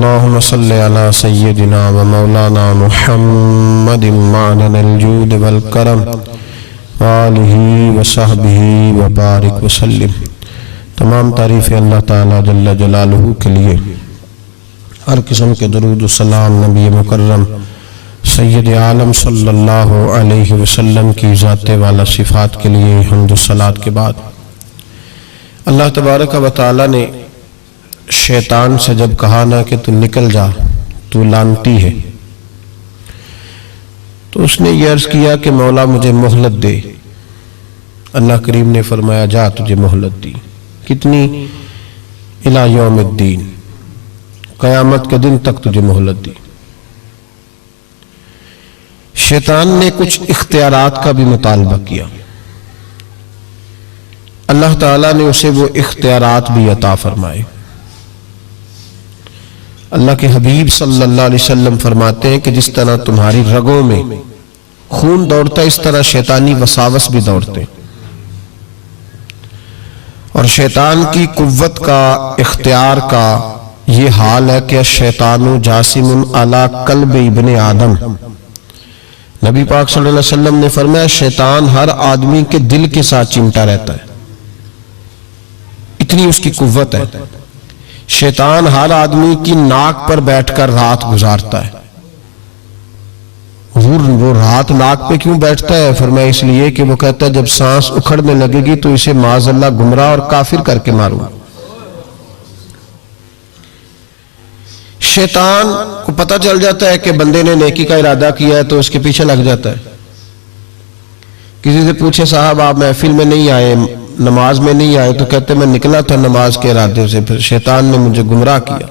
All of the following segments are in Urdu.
اللهم صل على سيدنا ومولانا محمد معدن الجود والکرم وآلہ وصحبہ وبارک وسلم۔ تمام تعریف اللہ تعالیٰ جل جلالہ کے لیے، ہر قسم کے درود و سلام نبی مکرم سید عالم صلی اللہ علیہ وسلم کی ذات والا صفات کے لیے حمد و صلات کے بعد، اللہ تبارک و تعالیٰ نے شیطان سے جب کہا نا کہ تو نکل جا، تو لعنتی ہے، تو اس نے یہ عرض کیا کہ مولا مجھے مہلت دے۔ اللہ کریم نے فرمایا جا تجھے مہلت دی، کتنی؟ الی یوم الدین، قیامت کے دن تک تجھے مہلت دی۔ شیطان نے کچھ اختیارات کا بھی مطالبہ کیا، اللہ تعالیٰ نے اسے وہ اختیارات بھی عطا فرمائے۔ اللہ کے حبیب صلی اللہ علیہ وسلم فرماتے ہیں کہ جس طرح تمہاری رگوں میں خون دوڑتا ہے، اس طرح شیطانی وساوس بھی دوڑتے، اور شیطان کی قوت کا، اختیار کا یہ حال ہے کہ الشیطان جاسم علی قلب ابن آدم۔ نبی پاک صلی اللہ علیہ وسلم نے فرمایا شیطان ہر آدمی کے دل کے ساتھ چمٹا رہتا ہے، اتنی اس کی قوت ہے۔ شیطان ہر آدمی کی ناک پر بیٹھ کر رات گزارتا ہے۔ وہ رات ناک پہ کیوں بیٹھتا ہے؟ فرمایا اس لیے کہ وہ کہتا ہے جب سانس اکھڑنے لگے گی تو اسے معاذ اللہ گمراہ اور کافر کر کے ماروں۔ شیطان کو پتہ چل جاتا ہے کہ بندے نے نیکی کا ارادہ کیا ہے تو اس کے پیچھے لگ جاتا ہے۔ کسی سے پوچھے صاحب آپ محفل میں نہیں آئے، نماز میں نہیں آئے، تو کہتے میں نکلا تھا نماز کے ارادے سے، پھر شیطان نے مجھے گمراہ کیا۔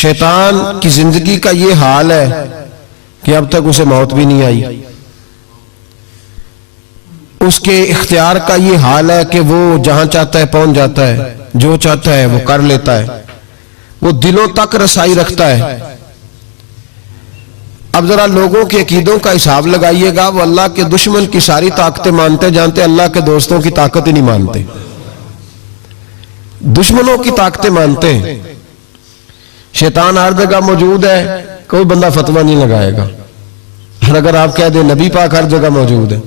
شیطان کی زندگی کا یہ حال ہے کہ اب تک اسے موت بھی نہیں آئی۔ اس کے اختیار کا یہ حال ہے کہ وہ جہاں چاہتا ہے پہنچ جاتا ہے، جو چاہتا ہے وہ کر لیتا ہے، وہ دلوں تک رسائی رکھتا ہے۔ اب ذرا لوگوں کے عقیدوں کا حساب لگائیے گا، وہ اللہ کے دشمن کی ساری طاقتیں مانتے جانتے، اللہ کے دوستوں کی طاقت ہی نہیں مانتے، دشمنوں کی طاقتیں مانتے ہیں۔ شیطان ہر جگہ موجود ہے، کوئی بندہ فتویٰ نہیں لگائے گا۔ اور اگر آپ کہہ دیں نبی پاک ہر جگہ موجود ہے،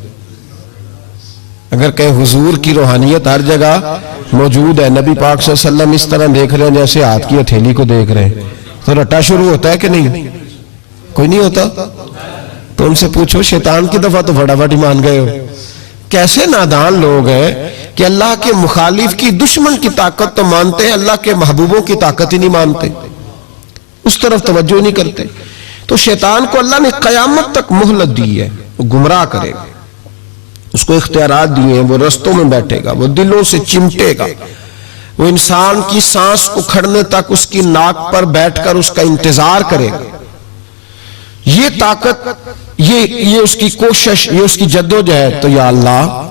اگر کہیں حضور کی روحانیت ہر جگہ موجود ہے، نبی پاک صلی اللہ علیہ وسلم اس طرح دیکھ رہے ہیں جیسے ہاتھ کی ہتھیلی کو دیکھ رہے ہیں، تو رٹا شروع ہوتا ہے کہ نہیں؟ کوئی نہیں ہوتا؟ تو ان سے پوچھو شیطان کی دفعہ تو فٹافٹ ہی مان گئے ہو۔ کیسے نادان لوگ ہیں کہ اللہ کے مخالف کی، دشمن کی طاقت تو مانتے ہیں، اللہ کے محبوبوں کی طاقت ہی نہیں مانتے، اس طرف توجہ نہیں کرتے۔ تو شیطان کو اللہ نے قیامت تک مہلت دی ہے، وہ گمراہ کرے گا، اس کو اختیارات دیے ہیں، وہ رستوں میں بیٹھے گا، وہ دلوں سے چمٹے گا، وہ انسان کی سانس اکھڑنے تک اس کی ناک پر بیٹھ کر اس کا انتظار کرے گا۔ یہ طاقت، یہ اس کی کوشش، یہ اس کی جدوجہد۔ تو یا اللہ،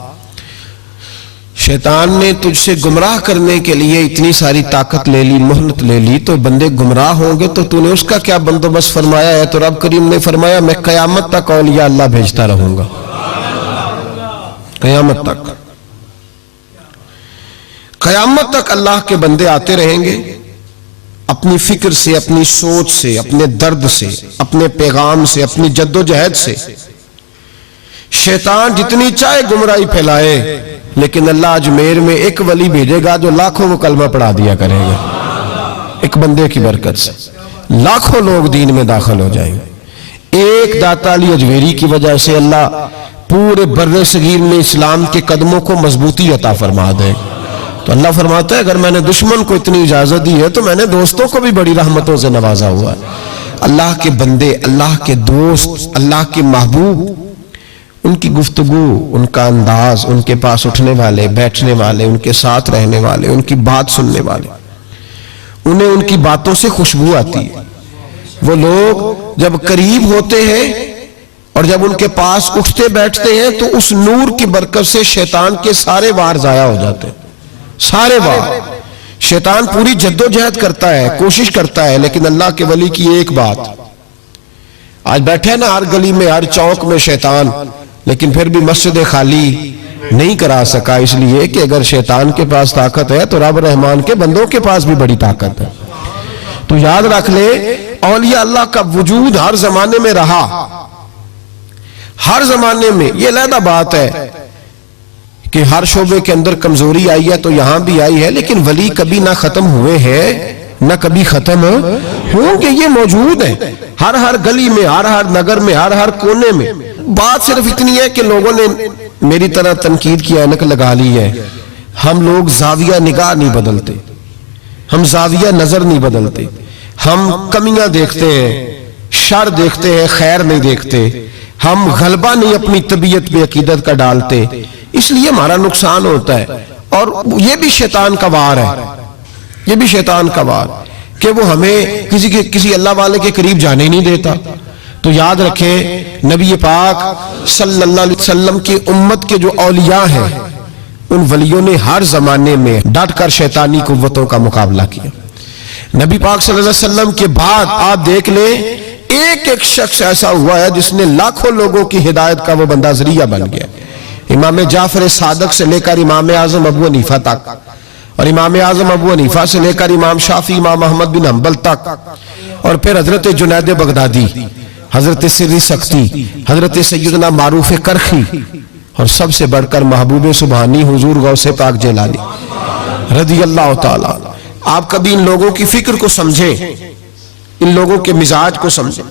شیطان نے تجھ سے گمراہ کرنے کے لیے اتنی ساری طاقت لے لی، مہلت لے لی، تو بندے گمراہ ہوں گے تو تو نے اس کا کیا بندوبست فرمایا ہے؟ تو رب کریم نے فرمایا میں قیامت تک اولیاء اللہ بھیجتا رہوں گا، قیامت تک، قیامت تک اللہ کے بندے آتے رہیں گے، اپنی فکر سے، اپنی سوچ سے، اپنے درد سے، اپنے پیغام سے، اپنی جدوجہد سے۔ شیطان جتنی چاہے گمراہی پھیلائے، لیکن اللہ اجمیر میں ایک ولی بھیجے گا جو لاکھوں کو کلمہ پڑھا دیا کرے گا، ایک بندے کی برکت سے لاکھوں لوگ دین میں داخل ہو جائیں گے۔ ایک داتا علی اجمیری کی وجہ سے اللہ پورے بر صغیر میں اسلام کے قدموں کو مضبوطی عطا فرما دے۔ تو اللہ فرماتا ہے اگر میں نے دشمن کو اتنی اجازت دی ہے تو میں نے دوستوں کو بھی بڑی رحمتوں سے نوازا ہوا ہے۔ اللہ کے بندے، اللہ کے دوست، اللہ کے محبوب، ان کی گفتگو، ان کا انداز، ان کے پاس اٹھنے والے، بیٹھنے والے، ان کے ساتھ رہنے والے، ان کی بات سننے والے، انہیں ان کی باتوں سے خوشبو آتی ہے۔ وہ لوگ جب قریب ہوتے ہیں اور جب ان کے پاس اٹھتے بیٹھتے ہیں تو اس نور کی برکت سے شیطان کے سارے وار ضائع ہو جاتے ہیں، سارے وار۔ شیطان پوری جدوجہد کرتا ہے، کوشش کرتا ہے، لیکن اللہ کے ولی کی ایک بات، آج بیٹھے نا ہر گلی میں، ہر چوک میں شیطان، لیکن پھر بھی مسجد خالی، نہیں کرا سکا، اس لیے کہ اگر شیطان کے پاس طاقت ہے تو رب رحمان کے بندوں کے پاس بھی بڑی طاقت ہے۔ تو یاد رکھ لے، اولیاء اللہ کا وجود ہر زمانے میں رہا، ہر زمانے میں۔ یہ علیحدہ بات ہے کہ ہر شعبے کے اندر کمزوری آئی ہے تو یہاں بھی آئی ہے، لیکن ولی کبھی نہ ختم ہوئے ہیں نہ کبھی ختم ہوں گے، یہ موجود ہیں ہر گلی میں، ہر نگر میں، ہر کونے میں۔ بات صرف اتنی ہے کہ لوگوں نے میری طرح تنقید کی اینک لگا لی ہے۔ ہم لوگ زاویہ نگاہ نہیں بدلتے، ہم زاویہ نظر نہیں بدلتے، ہم کمیاں دیکھتے ہیں، شر دیکھتے ہیں، خیر نہیں دیکھتے، ہم غلبہ نہیں اپنی طبیعت بے عقیدت کا ڈالتے، اس لیے ہمارا نقصان ہوتا ہے۔ اور یہ بھی شیطان کا وار ہے، یہ بھی شیطان کا وار کہ وہ ہمیں کسی اللہ والے کے قریب جانے نہیں دیتا۔ تو یاد رکھیں، نبی پاک صلی اللہ علیہ وسلم کی امت کے جو اولیاء ہیں، ان ولیوں نے ہر زمانے میں ڈٹ کر شیطانی قوتوں کا مقابلہ کیا۔ نبی پاک صلی اللہ علیہ وسلم کے بعد آپ دیکھ لیں، ایک ایک شخص ایسا ہوا ہے جس نے لاکھوں لوگوں کی ہدایت کا وہ بندہ ذریعہ بن گیا۔ امام جعفر صادق سے لے کر امام اعظم ابو حنیفہ تک، اور امام اعظم ابو حنیفہ سے لے کر امام شافعی، امام احمد بن حنبل تک، اور پھر حضرت جنید بغدادی، حضرت سری سختی، حضرت سیدنا معروف کرخی، اور سب سے بڑھ کر محبوب سبحانی حضور غوث پاک جیلانی رضی اللہ تعالیٰ۔ آپ کبھی ان لوگوں کی فکر کو سمجھیں، ان لوگوں کے مزاج کو سمجھیں۔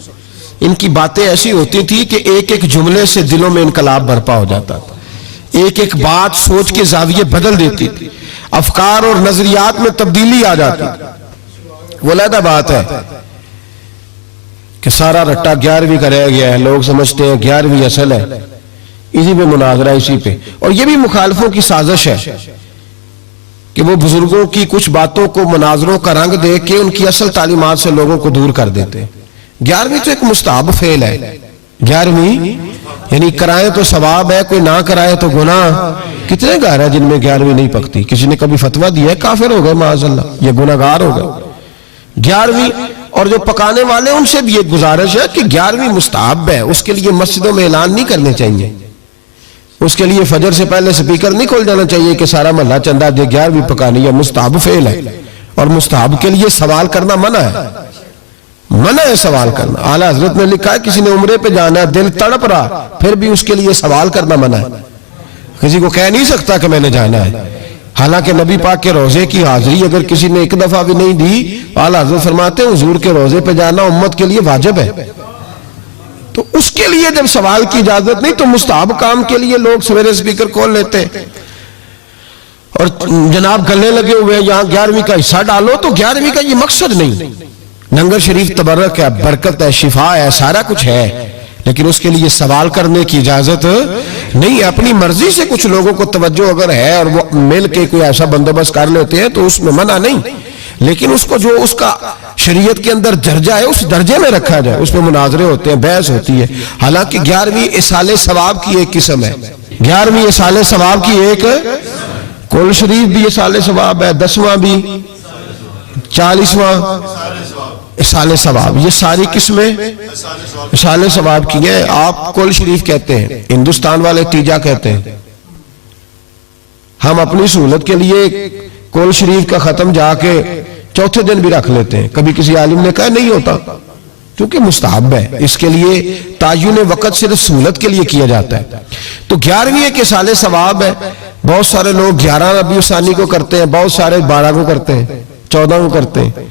ان کی باتیں ایسی ہوتی تھی کہ ایک ایک جملے سے دلوں میں انقلاب برپا ہو جاتا تھا، ایک ایک بات سوچ کے زاویے بدل دیتی تھی، افکار اور نظریات میں تبدیلی آ جاتی تھی۔ وہ علیحدہ بات ہے کہ سارا رٹا 11ویں کا رہ گیا ہے، لوگ سمجھتے ہیں 11ویں اصل ہے، اسی پہ مناظرہ، اسی پہ۔ اور یہ بھی مخالفوں کی سازش ہے کہ وہ بزرگوں کی کچھ باتوں کو مناظروں کا رنگ دے کے ان کی اصل تعلیمات سے لوگوں کو دور کر دیتے ہیں۔ 11ویں تو ایک مستحب فعل ہے، 11ویں یعنی کرائیں تو ثواب ہے، کوئی نہ کرائے تو گناہ۔ کتنے گھر ہیں جن میں 11ویں نہیں پکتی؟ کسی نے کبھی فتویٰ دیا ہے کافر ہو گئے معاذ اللہ، یہ گناہگار ہو گئے۔ 11ویں، اور جو پکانے والے ان سے بھی ایک گزارش ہے کہ 11ویں مستحب ہے، اس کے لیے مسجدوں میں اعلان نہیں کرنے چاہیے، اس کے لیے فجر سے پہلے سپیکر نہیں کھول جانا چاہیے کہ سارا محلہ چندہ دے 11ویں پکانی ہے۔ مستحب فعل ہے، اور مستحب کے لیے سوال کرنا منع ہے، منع ہے سوال کرنا۔ اعلیٰ حضرت نے لکھا ہے کسی نے عمرے پہ جانا ہے، دل تڑپ رہا، پھر بھی اس کے لیے سوال کرنا منع ہے، کسی کو کہہ نہیں سکتا کہ میں نے جانا ہے۔ حالانکہ نبی پاک کے روزے کی حاضری اگر کسی نے ایک دفعہ بھی نہیں دی، اعلیٰ حضرت فرماتے ہیں حضور کے روزے پہ جانا امت کے لیے واجب ہے۔ تو اس کے لیے جب سوال کی اجازت نہیں تو مستحب کام کے لیے لوگ سویرے سپیکر کھول لیتے اور جناب گلے لگے ہوئے ہیں یہاں 11ویں کا حصہ ڈالو، تو 11ویں کا یہ مقصد نہیں۔ لنگر شریف تبرک ہے، برکت ہے، شفا ہے، سارا کچھ ہے، لیکن اس کے لیے سوال کرنے کی اجازت نہیں ہے۔ اپنی مرضی سے کچھ لوگوں کو توجہ اگر ہے اور وہ مل کے کوئی ایسا بندوبست کر لیتے ہیں تو اس میں منع نہیں، لیکن اس کو جو اس کا شریعت کے اندر درجہ ہے اس درجے میں رکھا جائے، اس میں مناظرے ہوتے ہیں، بحث ہوتی ہے۔ حالانکہ 11ویں اصال ثواب کی ایک قسم ہے، 11ویں اصال ثواب کی ایک، کل شریف بھی اصال ثواب ہے، 10واں بھی، 40واں اصال ثواب، یہ ساری قسمیں اصال ثواب کی ہیں۔ آپ کل شریف کہتے ہیں، ہندوستان والے تیجا کہتے ہیں، ہم اپنی سہولت کے لیے کل شریف کا ختم جا کے چوتھے دن بھی رکھ لیتے ہیں۔ کبھی کسی عالم نے کہا نہیں ہوتا، کیونکہ مستحب ہے، اس کے لیے تعین وقت صرف سہولت کے لیے کیا جاتا ہے۔ تو 11ویں ایک اصال ثواب ہے۔ بہت سارے لوگ 11 ربیع الثانی کو کرتے ہیں، بہت سارے 12 کو کرتے ہیں، 14 کو کرتے ہیں،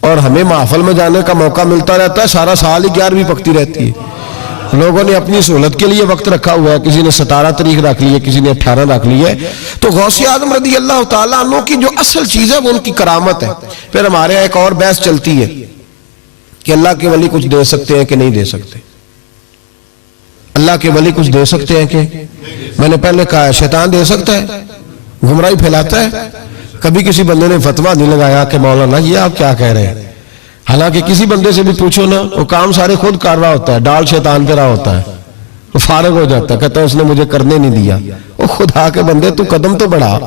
اور ہمیں محفل میں جانے کا موقع ملتا رہتا ہے، سارا سال ہی 11ویں پکتی رہتی ہے۔ لوگوں نے اپنی سہولت کے لیے وقت رکھا ہوا ہے، کسی نے 17 تاریخ رکھ لی ہے، کسی نے 18 رکھ لی ہے۔ تو غوث اعظم رضی اللہ تعالیٰ عنہ کی جو اصل چیز ہے وہ ان کی کرامت ہے۔ پھر ہمارے یہاں ایک اور بحث چلتی ہے کہ اللہ کے ولی کچھ دے سکتے ہیں کہ نہیں دے سکتے، اللہ کے ولی کچھ دے سکتے ہیں کہ، میں نے پہلے کہا ہے شیطان دے سکتا ہے، گمراہی پھیلاتا ہے۔ کبھی کسی بندے نے فتویٰ نہیں لگایا کہ مولانا یہ آپ کیا کہہ رہے ہیں، حالانکہ کسی بندے سے بھی پوچھو نا، وہ کام سارے خود کر رہا ہوتا ہے، ڈال شیطان پہ رہا ہوتا ہے، وہ فارغ ہو جاتا ہے، کہتا ہے اس نے مجھے کرنے نہیں دیا۔ وہ خدا کے بندے تو قدم تو بڑھا،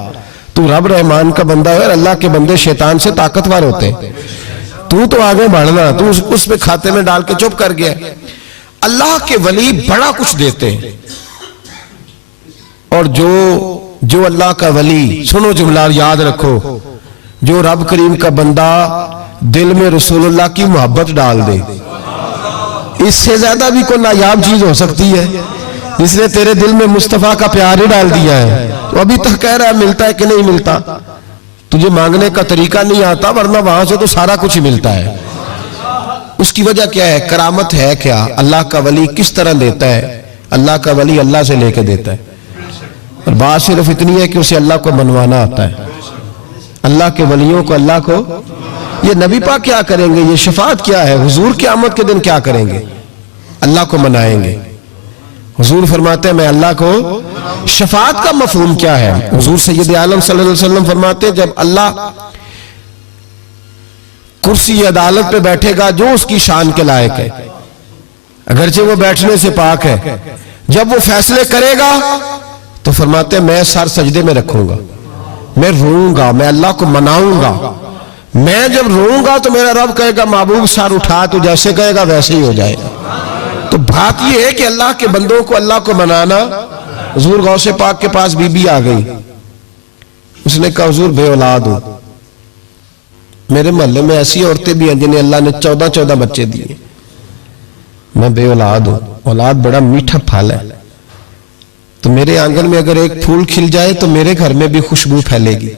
تو رب رحمان کا بندہ ہے، اور اللہ کے بندے شیطان سے طاقتور ہوتے ہیں، تو آگے بڑھنا، تو اس پہ کھاتے میں ڈال کے چپ کر گیا۔ اللہ کے ولی بڑا کچھ دیتے ہیں، اور جو اللہ کا ولی, سنو جملہ یاد رکھو, جو رب کریم کا بندہ دل میں رسول اللہ کی محبت ڈال دے, اس سے زیادہ بھی کوئی نایاب چیز ہو سکتی ہے؟ اس نے تیرے دل میں مصطفیٰ کا پیار ہی ڈال دیا ہے, تو ابھی تک کہہ رہا ہے ملتا ہے کہ نہیں ملتا. تجھے مانگنے کا طریقہ نہیں آتا, ورنہ وہاں سے تو سارا کچھ ہی ملتا ہے. اس کی وجہ کیا ہے؟ کرامت ہے کیا؟ اللہ کا ولی کس طرح دیتا ہے؟ اللہ کا ولی اللہ سے لے کے دیتا ہے, اور بات صرف اتنی ہے کہ اسے اللہ کو منوانا آتا ہے. اللہ کے ولیوں کو, اللہ کو, یہ نبی پاک کیا کریں گے؟ یہ شفاعت کیا ہے؟ حضور قیامت کے دن کیا کریں گے؟ اللہ کو منائیں گے. حضور فرماتے ہیں میں اللہ کو, شفاعت کا مفہوم کیا ہے؟ حضور سید عالم صلی اللہ علیہ وسلم فرماتے ہیں جب اللہ کرسی عدالت پہ بیٹھے گا جو اس کی شان کے لائق ہے, اگرچہ وہ بیٹھنے سے پاک ہے, جب وہ فیصلے کرے گا تو فرماتے ہیں میں سر سجدے میں رکھوں گا, میں روؤں گا, میں اللہ کو مناؤں گا. میں جب روؤں گا تو میرا رب کہے گا محبوب سر اٹھا, تو جیسے کہے گا ویسے ہی ہو جائے گا. تو بات یہ ہے کہ اللہ کے بندوں کو اللہ کو منانا. حضور غوث پاک کے پاس بی بی آ گئی, اس نے کہا حضور بے اولاد ہوں, میرے محلے میں ایسی عورتیں بھی ہیں جنہیں اللہ نے 14 بچے دیے, میں بے اولاد ہوں. اولاد بڑا میٹھا پھل ہے, تو میرے آنگن میں اگر ایک پھول کھل جائے تو میرے گھر میں بھی خوشبو پھیلے گی,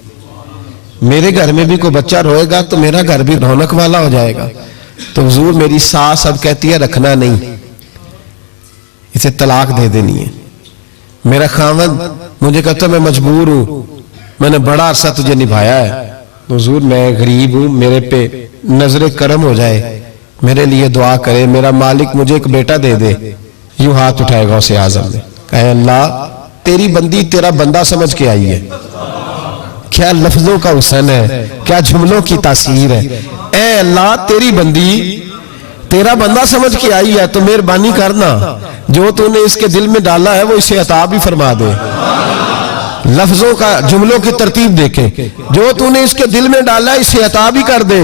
میرے گھر میں بھی کوئی بچہ روئے گا تو میرا گھر بھی رونق والا ہو جائے گا. تو حضور میری ساس اب کہتی ہے رکھنا نہیں, اسے طلاق دے دینی ہے. میرا خاوند مجھے کہتا ہے میں مجبور ہوں, میں نے بڑا عرصہ تجھے نبھایا ہے, تو حضور میں غریب ہوں, میرے پہ نظر کرم ہو جائے, میرے لیے دعا کرے, میرا مالک مجھے ایک بیٹا دے دے. یوں ہاتھ اٹھائے گا غوث اعظم نے, کہے اللہ تیری بندی تیرا بندہ سمجھ کے آئی ہے, کیا لفظوں کا حسن ہے, کیا جملوں کی تاثیر ہے. اے اللہ تیری بندی تیرا بندہ سمجھ کے آئی ہے, تو مہربانی کرنا جو تو نے اس کے دل میں ڈالا ہے وہ اسے عطا بھی فرما دے. لفظوں کا, جملوں کی ترتیب دیکھیں, جو تو نے اس کے دل میں ڈالا ہے اسے عطا بھی کر دے.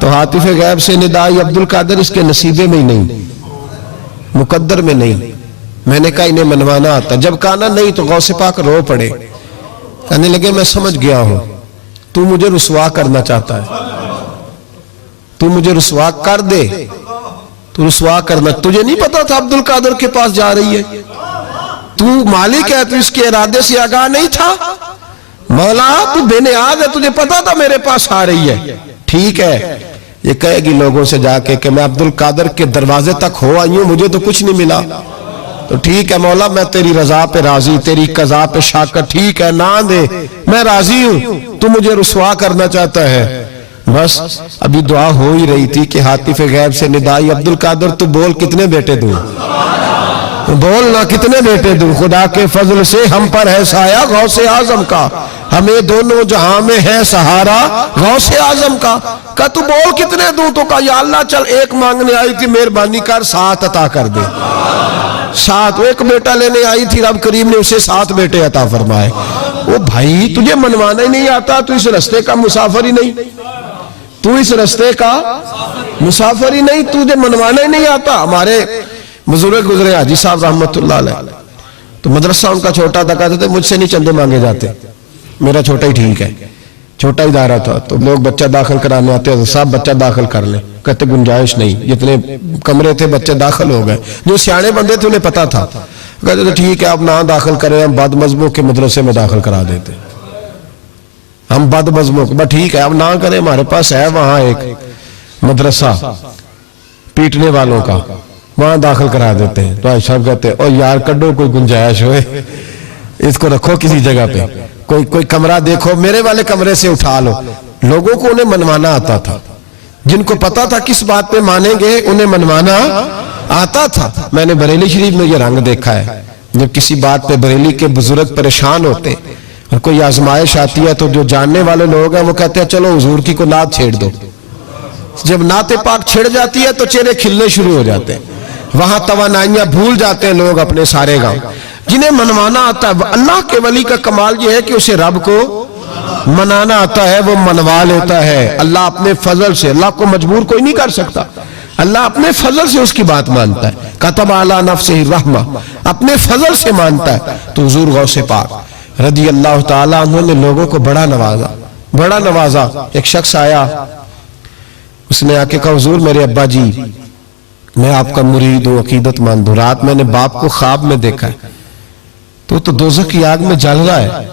تو حاطف غیب سے ندائی عبد القادر اس کے نصیبے میں ہی نہیں, مقدر میں نہیں. میں نے کہا انہیں منوانا آتا, جب کہا نا نہیں تو غوث پاک رو پڑے, کہنے لگے میں سمجھ گیا ہوں تو مجھے رسوا کرنا چاہتا ہے, تو مجھے رسوا کر دے, تو رسوا کرنا. تجھے نہیں پتا تھا عبد القادر کے پاس جا رہی ہے, تو مالک ہے, تو اس کے ارادے سے آگاہ نہیں تھا. مولا تو بے نیاز ہے, تجھے پتا تھا میرے پاس آ رہی ہے. ٹھیک ہے, یہ کہے گی لوگوں سے جا کے کہ میں عبد القادر کے دروازے تک ہو آئی ہوں, مجھے تو کچھ نہیں ملا. تو ٹھیک ہے مولا میں تیری رضا پہ راضی, تیری قضا پہ شاکر, ٹھیک ہے نہ دے میں راضی ہوں, تو مجھے رسوا کرنا چاہتا ہے. بس ابھی دعا ہو ہی رہی تھی کہ حاطف غیب سے ندائی عبد القادر تو بول کتنے بیٹے دوں, بولنا کتنے بیٹے دوں, خدا کے فضل سے ہم پر ہے سایہ غوث اعظم کا, ہمیں دونوں جہاں میں ہے سہارا غوث اعظم کا. کہا تو بول کتنے دوں, تو کہا یا اللہ چل ایک مانگنے آئی تھی, مہربانی کر 7 عطا کر دے. 7, ایک بیٹا لینے آئی تھی, رب کریم نے اسے 7 بیٹے عطا فرمائے. وہ بھائی تجھے منوانا ہی نہیں آتا, تو اس رستے کا مسافر ہی نہیں, تو اس رستے کا مسافر ہی نہیں, تجھے منوانا ہی نہیں آتا. ہمارے بزرگ گزرے حاجی صاحب رحمت اللہ علیہ, تو مدرسہ ان کا چھوٹا تھا, کہتے تھے مجھ سے نہیں چندے مانگے جاتے, میرا چھوٹا ہی ٹھیک ہے. چھوٹا ادارہ تھا, تو لوگ بچہ داخل کرانے آتے ہیں, صاحب بچہ داخل کر لیں, کہتے گنجائش نہیں, جتنے کمرے تھے بچے داخل ہو گئے. جو سیانے بندے تھے انہیں پتا تھا, کہتے تھے ٹھیک ہے آپ نہ داخل کریں, ہم بد مذہبوں کے مدرسے میں داخل کرا دیتے, ہم بد مذہبوں کو, بس ٹھیک ہے آپ نہ کریں, ہمارے پاس ہے وہاں ایک مدرسہ پیٹنے والوں کا, وہاں داخل کرا دیتے ہیں. تو صاحب کہتے ہیں او یار کڈو کوئی گنجائش ہوئے, اس کو رکھو کسی جگہ پہ, کوئی کمرہ دیکھو, میرے والے کمرے سے اٹھا لو. لوگوں کو انہیں منوانا آتا تھا, جن کو پتا تھا کس بات پہ مانیں گے انہیں منوانا آتا تھا. میں نے بریلی شریف میں یہ رنگ دیکھا ہے, جب کسی بات پہ بریلی کے بزرگ پریشان ہوتے اور کوئی آزمائش آتی ہے تو جو جاننے والے لوگ ہیں وہ کہتے ہیں چلو حضور کی کو نعت چھیڑ دو. جب نعت پاک چھڑ جاتی ہے تو چہرے کھلنے شروع ہو جاتے ہیں, وہاں توانائیاں بھول جاتے ہیں لوگ اپنے سارے گاؤں. جنہیں منوانا آتا ہے, اللہ کے ولی کا کمال یہ ہے کہ اسے رب کو منانا آتا ہے, وہ منوا لیتا ہے اللہ اپنے فضل سے. اللہ کو مجبور کوئی نہیں کر سکتا. اللہ اپنے فضل سے اس کی بات مانتا ہے. کتب علی نفسہ الرحمہ، اپنے فضل سے مانتا ہے. تو حضور غوث پاک رضی اللہ تعالیٰ عنہ نے لوگوں کو بڑا نوازا. ایک شخص آیا، اس نے آ کے کہا حضور میرے ابا جی میں آپ کا مرید ہوں، عقیدت مند ہوں، رات میں نے باپ کو خواب میں دیکھا ہے تو دوزخ کی آگ میں جل رہا ہے،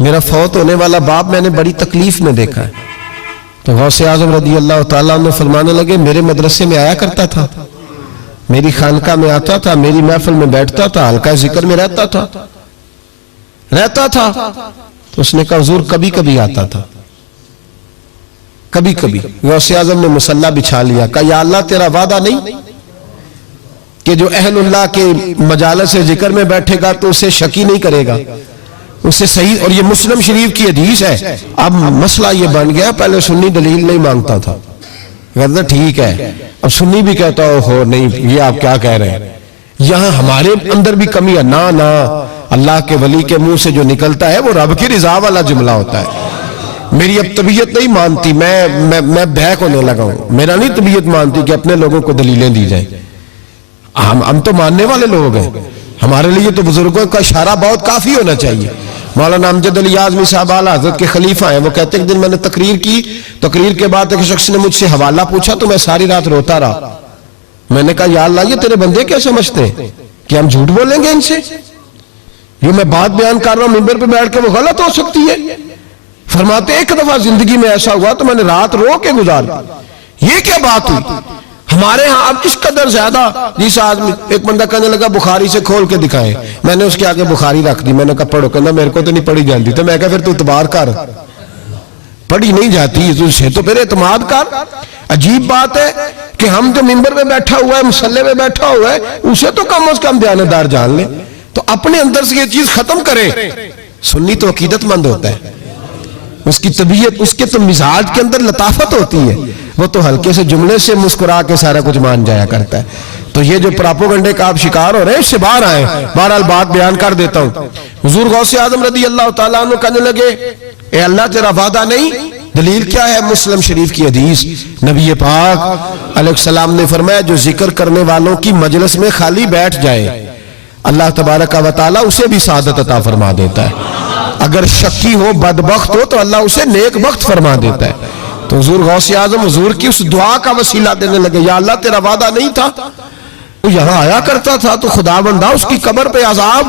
میرا فوت ہونے والا باپ میں نے بڑی تکلیف میں دیکھا ہے. تو غوث اعظم رضی اللہ تعالیٰ عنہ فرمانے لگے میرے مدرسے میں آیا کرتا تھا، میری خانقاہ میں آتا تھا، میری محفل میں بیٹھتا تھا، حلقہ ذکر میں رہتا تھا. تو اس نے کہا حضور کبھی کبھی آتا تھا، کبھی کبھی. غوث اعظم نے مصلی بچھا لیا، کہا یا اللہ تیرا وعدہ نہیں کہ جو اہل اللہ کے مجالس ذکر میں بیٹھے گا تو اسے شکی نہیں کرے گا، اسے صحیح. اور یہ مسلم شریف کی حدیث ہے. اب مسئلہ یہ بن گیا، پہلے سنی دلیل نہیں مانگتا تھا، کہتا ٹھیک ہے، اب سنی بھی کہتا ہو نہیں یہ آپ کیا کہہ رہے ہیں. یہاں ہمارے اندر بھی کمی ہے. نہ اللہ کے ولی کے منہ سے جو نکلتا ہے وہ رب کی رضا والا جملہ ہوتا ہے. میری اب طبیعت نہیں مانتی، میں بہک ہونے لگا ہوں، میرا نہیں طبیعت مانتی کہ اپنے لوگوں کو دلیلیں دی جائیں. ہم تو ماننے والے لوگ ہیں، ہمارے لیے تو بزرگوں کا اشارہ بہت کافی ہونا چاہیے. مولانا امجد علی اعظمی صاحب اعلیٰ حضرت کے خلیفہ ہیں، وہ کہتے ہیں کہ دن میں نے تقریر کی، تقریر کے بعد ایک شخص نے مجھ سے حوالہ پوچھا تو میں ساری رات روتا رہا. میں نے کہا یا اللہ یہ تیرے بندے کیا سمجھتے ہیں کہ ہم جھوٹ بولیں گے ان سے؟ یہ میں بات بیان کر رہا ہوں ممبر پہ بیٹھ کے، وہ غلط ہو سکتی ہے. فرماتے ایک دفعہ زندگی میں ایسا ہوا تو میں نے رات رو کے گزار. یہ کیا بات ہوئی؟ ہمارے ہاں اب اس قدر زیادہ جس آدمی، ایک بندہ کہنے لگا بخاری سے کھول کے دکھائیں، میں نے اس کے آگے بخاری رکھ دی، میں نے کہا پڑھو، کہنا میرے کو تو نہیں پڑھی جاتی. تو میں کہا پھر تو اعتبار کر، پڑھی نہیں جاتی تو پھر اعتماد کر. عجیب بات ہے کہ ہم جو ممبر میں بیٹھا ہوا ہے، مصلی میں بیٹھا ہوا ہے، اسے تو کم از کم دیانتدار جان لیں. تو اپنے اندر سے یہ چیز ختم کریں. سنی تو عقیدت مند ہوتا ہے، اس کی طبیعت، اس کے تو مزاج کے اندر لطافت ہوتی ہے، وہ تو ہلکے سے جملے سے مسکرا کے سارا کچھ مان جایا کرتا ہے. تو یہ جو پراپوگنڈے کا آپ شکار ہو رہے ہیں اس سے باہر آئیں. بہرحال بات بیان کر دیتا ہوں. حضور غوث اعظم رضی اللہ تعالیٰ عنہ کہنے لگے اے اللہ تیرا وعدہ نہیں؟ دلیل کیا ہے؟ مسلم شریف کی حدیث، نبی پاک علیہ السلام نے فرمایا جو ذکر کرنے والوں کی مجلس میں خالی بیٹھ جائے اللہ تبارک و تعالیٰ اسے بھی سعادت عطا فرما دیتا ہے. اگر شکی ہو، بدبخت ہو تو اللہ اسے نیک بخت فرما دیتا ہے. تو حضور غوث اعظم حضور کی اس دعا کا وسیلہ دینے لگے، یا اللہ تیرا وعدہ نہیں تھا؟ وہ یہاں آیا کرتا تھا تو خدا بندہ اس کی قبر پہ عذاب.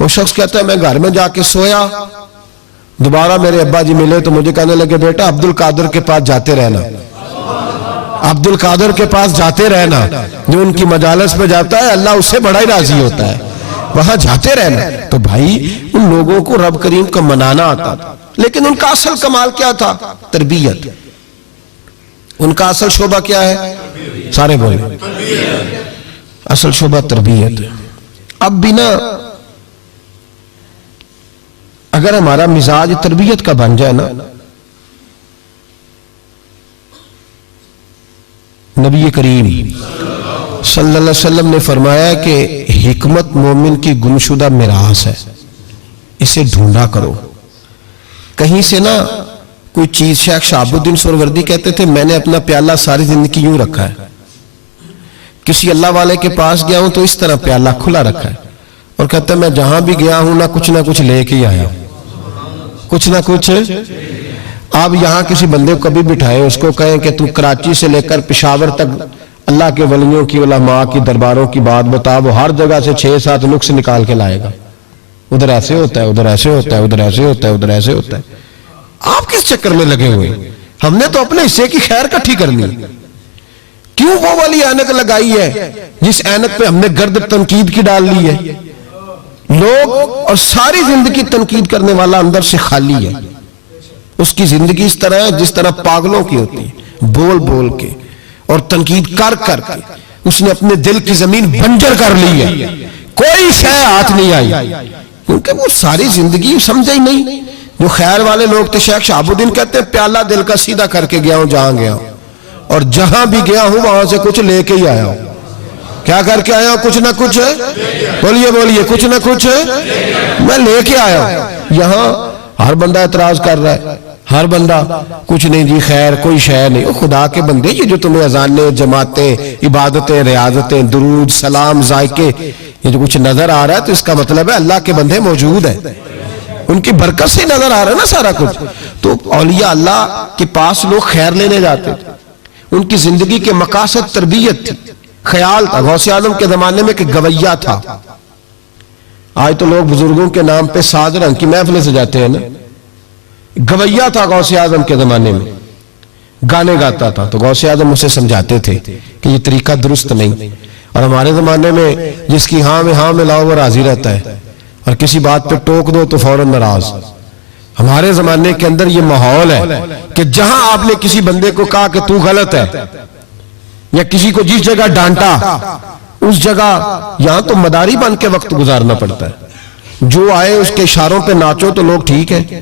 وہ شخص کہتا ہے میں گھر میں جا کے سویا، دوبارہ میرے ابا جی ملے تو مجھے کہنے لگے بیٹا عبد القادر کے پاس جاتے رہنا، عبد القادر کے پاس جاتے رہنا، جو ان کی مجالس پہ جاتا ہے اللہ اس سے بڑا ہی راضی ہوتا ہے، وہاں جاتے رہنا. تو بھائی ان لوگوں کو رب کریم کا منانا آتا تھا، لیکن ان کا اصل کمال کیا تھا؟ تربیت. ان کا اصل شعبہ کیا ہے؟ سارے بولے، اصل شعبہ تربیت. اب بھی نا اگر ہمارا مزاج تربیت کا بن جائے نا، نبی کریم صلی اللہ علیہ وسلم نے فرمایا کہ حکمت مومن کی گمشدہ میراث ہے، اسے ڈھونڈا کرو. کہیں سے نا کوئی چیز، شیخ شہاب الدین سہروردی کہتے تھے میں نے اپنا پیالہ ساری زندگی یوں رکھا ہے، کسی اللہ والے کے پاس گیا ہوں تو اس طرح پیالہ کھلا رکھا ہے، اور کہتا ہے میں جہاں بھی گیا ہوں نہ کچھ لے کے ہی آیا ہوں، کچھ نہ کچھ. آپ یہاں کسی بندے کو کبھی بٹھائیں، اس کو کہیں کہ تو کراچی سے لے کر پشاور تک اللہ کے ولیوں کی، علماء کی درباروں کی بات بتا، وہ ہر جگہ سے 6-7 نقص نکال کے لائے گا. ادھر ایسے ہوتا ہے، ادھر ایسے ہوتا ہے، ادھر ایسے ہوتا ہے، ادھر ایسے ہوتا ہے. آپ کس چکر میں لگے ہوئے؟ ہم نے تو اپنے حصے کی خیر کٹھی کرنی. کیوں وہ والی اینک لگائی ہے جس اینک پہ ہم نے گرد تنقید کی ڈال لی ہے؟ لوگ اور ساری زندگی تنقید کرنے والا اندر سے خالی ہے. اس کی زندگی اس طرح ہے جس طرح پاگلوں کی ہوتی ہے، بول بول کے اور تنقید کر کر کے اس نے اپنے دل کی زمین بنجر کر لی ہے، کوئی شے ہاتھ نہیں آئی، کیونکہ وہ ساری زندگی سمجھا ہی نہیں. جو خیر والے لوگ تھے، شیخ شہاب الدین کہتے ہیں پیالہ دل کا سیدھا کر کے گیا ہوں جہاں گیا ہوں، اور جہاں بھی گیا ہوں وہاں سے کچھ لے کے ہی آیا ہوں. کیا کر کے آیا ہوں؟ کچھ نہ کچھ، بولیے کچھ نہ کچھ میں لے کے آیا ہوں. یہاں ہر بندہ اعتراض کر رہا ہے، ہر بندہ کچھ نہیں جی خیر کوئی شے نہیں. او خدا کے بندے یہ جو تمہیں اذانیں جماعتیں عبادتیں ریاضتیں درود سلام ذائقے یہ جو کچھ نظر آ رہا ہے تو اس کا مطلب ہے اللہ کے بندے موجود ہیں, ان کی برکت سے نظر آ رہا ہے نا سارا کچھ. تو اولیاء اللہ کے پاس لوگ خیر لینے جاتے تھے, ان کی زندگی کے مقاصد تربیت تھی, خیال تھا. غوث اعظم کے زمانے میں کہ گویا تھا. آج تو لوگ بزرگوں کے نام پہ ساز رنگ کی محفلیں سجاتے ہیں نا. گویا تھا غوث اعظم کے زمانے میں, گانے گاتا تھا. تو غوث اعظم اسے سمجھاتے تھے کہ یہ طریقہ درست نہیں. اور ہمارے زمانے میں جس کی ہاں میں ہاں ملاؤ وہ راضی رہتا ہے, اور کسی بات پہ ٹوک دو تو فوراً ناراض. ہمارے زمانے کے اندر یہ ماحول ہے کہ جہاں آپ نے کسی بندے کو کہا کہ تو غلط ہے, یا کسی کو جس جگہ ڈانٹا اس جگہ یہاں تو مداری بن کے وقت گزارنا پڑتا ہے. جو آئے اس کے اشاروں پہ ناچو تو لوگ ٹھیک ہے.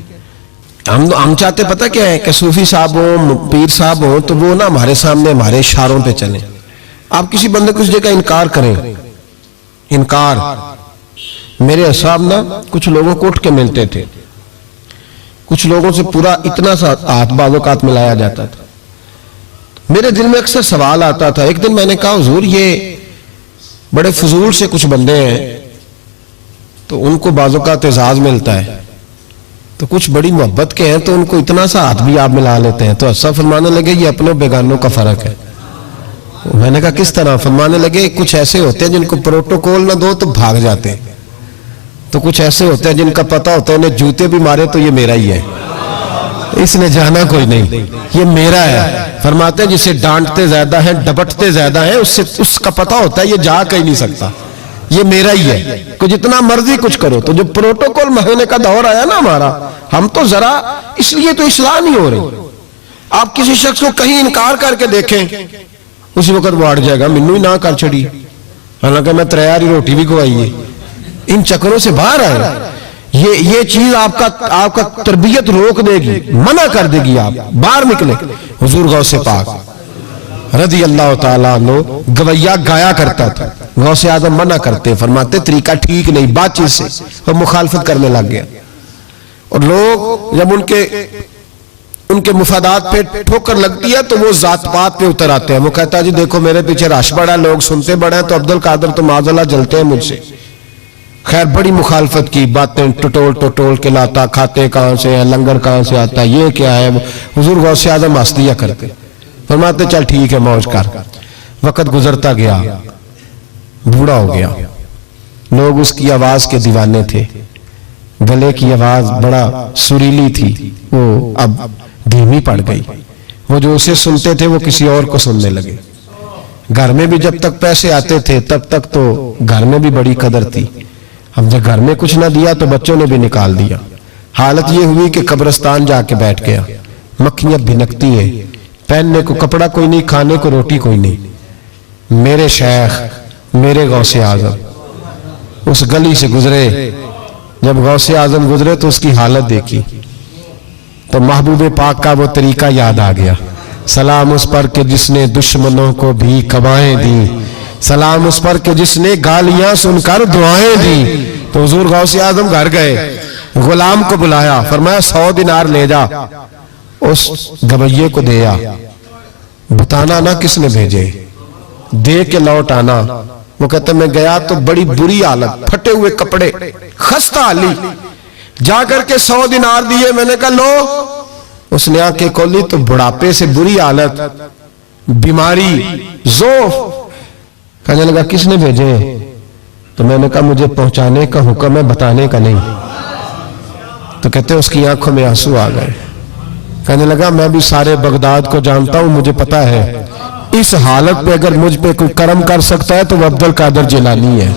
ہم چاہتے پتہ کیا ہے کہ صوفی صاحب ہوں پیر صاحب ہوں تو وہ نا ہمارے سامنے ہمارے اشاروں پہ چلیں. آپ کسی بندے کو اس جگہ انکار کریں, انکار. میرے صاحب نا کچھ لوگوں کو اٹھ کے ملتے تھے, کچھ لوگوں سے پورا اتنا سا ہاتھ بعض اوقات ملایا جاتا تھا. میرے دل میں اکثر سوال آتا تھا. ایک دن میں نے کہا حضور یہ بڑے فضول سے کچھ بندے ہیں تو ان کو بعض اوقات اعزاز ملتا ہے, تو کچھ بڑی محبت کے ہیں تو ان کو اتنا سا ہاتھ بھی آپ ملا لیتے ہیں. تو ایسا فرمانے لگے یہ اپنوں بیگانوں کا فرق ہے. میں نے کہا کس طرح؟ فرمانے لگے کچھ ایسے ہوتے ہیں جن کو پروٹوکول نہ دو تو بھاگ جاتے ہیں, تو کچھ ایسے ہوتے ہیں جن کا پتہ ہوتا ہے انہیں جوتے بھی مارے تو یہ میرا ہی ہے, اس نے جانا کوئی نہیں, یہ میرا ہے. فرماتے ہیں جسے ڈانٹتے زیادہ ہیں ڈبٹتے زیادہ ہیں اس کا پتہ ہوتا ہے یہ جا کہیں نہیں سکتا, یہ میرا ہی ہے. کہ جتنا مرضی کچھ کرو. تو جو پروٹوکول مہینے کا دور آیا نا ہمارا, ہم تو ذرا اس لیے تو اصلاح نہیں ہو رہی. آپ کسی شخص کو کہیں انکار کر کے دیکھیں اسی وقت وہ اڑ جائے گا مینوں ہی نہ کر چھڑی, حالانکہ میں تریاری روٹی بھی کھوائی ہے. ان چکروں سے باہر آئے. یہ چیز آپ کا تربیت روک دے گی, منع کر دے گی, آپ باہر نکلے. حضور غوث پاک رضی اللہ تعالیٰ عنہ گویا گایا کرتا تھا. غوث اعظم منع کرتے, فرماتے طریقہ ٹھیک نہیں, بات چیز سے وہ مخالفت کرنے لگ گیا. اور لوگ جب ان کے مفادات پہ ٹھوکر لگتی ہے تو وہ ذات پات پہ اتر آتے ہیں. وہ کہتا ہے جی دیکھو میرے پیچھے رش بڑا ہے, لوگ سنتے بڑے ہیں, تو عبدالقادر تو معاذ اللہ جلتے ہیں مجھ سے. خیر بڑی مخالفت کی, باتیں ٹٹول کے لاتا, کھاتے کہاں سے ہیں, لنگر کہاں سے آتا ہے, یہ کیا ہے. حضور غوث اعظم ہنس دیا کرتے, فرماتے چل ٹھیک ہے موج کر. وقت گزرتا گیا, بوڑھا ہو گیا, لوگ اس کی آواز کے دیوانے تھے. گلے کی آواز بڑا سریلی تھی, وہ اب دھیمی پڑ گئی. وہ جو اسے سنتے تھے وہ کسی اور کو سننے لگے. گھر میں بھی جب تک پیسے آتے تھے تب تک تو گھر میں بھی بڑی قدر تھی. اب جب گھر میں کچھ نہ دیا تو بچوں نے بھی نکال دیا. حالت یہ ہوئی کہ قبرستان جا کے بیٹھ گیا. مکھیاں بھنکتی ہیں, پہننے کو کپڑا کوئی نہیں, کھانے کو روٹی کوئی نہیں. میرے شیخ میرے غوث اعظم اس گلی سے گزرے. جب غوث اعظم گزرے تو اس کی حالت دیکھی تو محبوب پاک کا وہ طریقہ یاد آ گیا. سلام اس پر کہ جس نے دشمنوں کو بھی کوائیں دی, سلام اس پر کہ جس نے گالیاں سن کر دعائیں دی. تو حضور غوث اعظم گھر گئے, غلام کو بلایا, فرمایا 100 دینار لے جا, اس گویے کو دیا. بتانا نہ کس نے بھیجے, دے کے لوٹ آنا. وہ کہتے میں گیا تو بڑی بری حالت, پھٹے ہوئے کپڑے, خستہ حالی. جا کر کے 100 دینار دیے. میں نے کہا لو. اس نے آنکھیں کھولی تو بڑھاپے سے بری حالت, بیماری, ذوف. کہنے لگا کس نے بھیجے؟ تو میں نے کہا مجھے پہنچانے کا حکم ہے, بتانے کا نہیں. تو کہتے اس کی آنکھوں میں آنسو آ گئے. کہنے لگا میں بھی سارے بغداد کو جانتا ہوں, مجھے پتا ہے اس حالت پہ اگر مجھ پہ کوئی کرم کر سکتا ہے تو وہ عبدالقادر جیلانی ہے.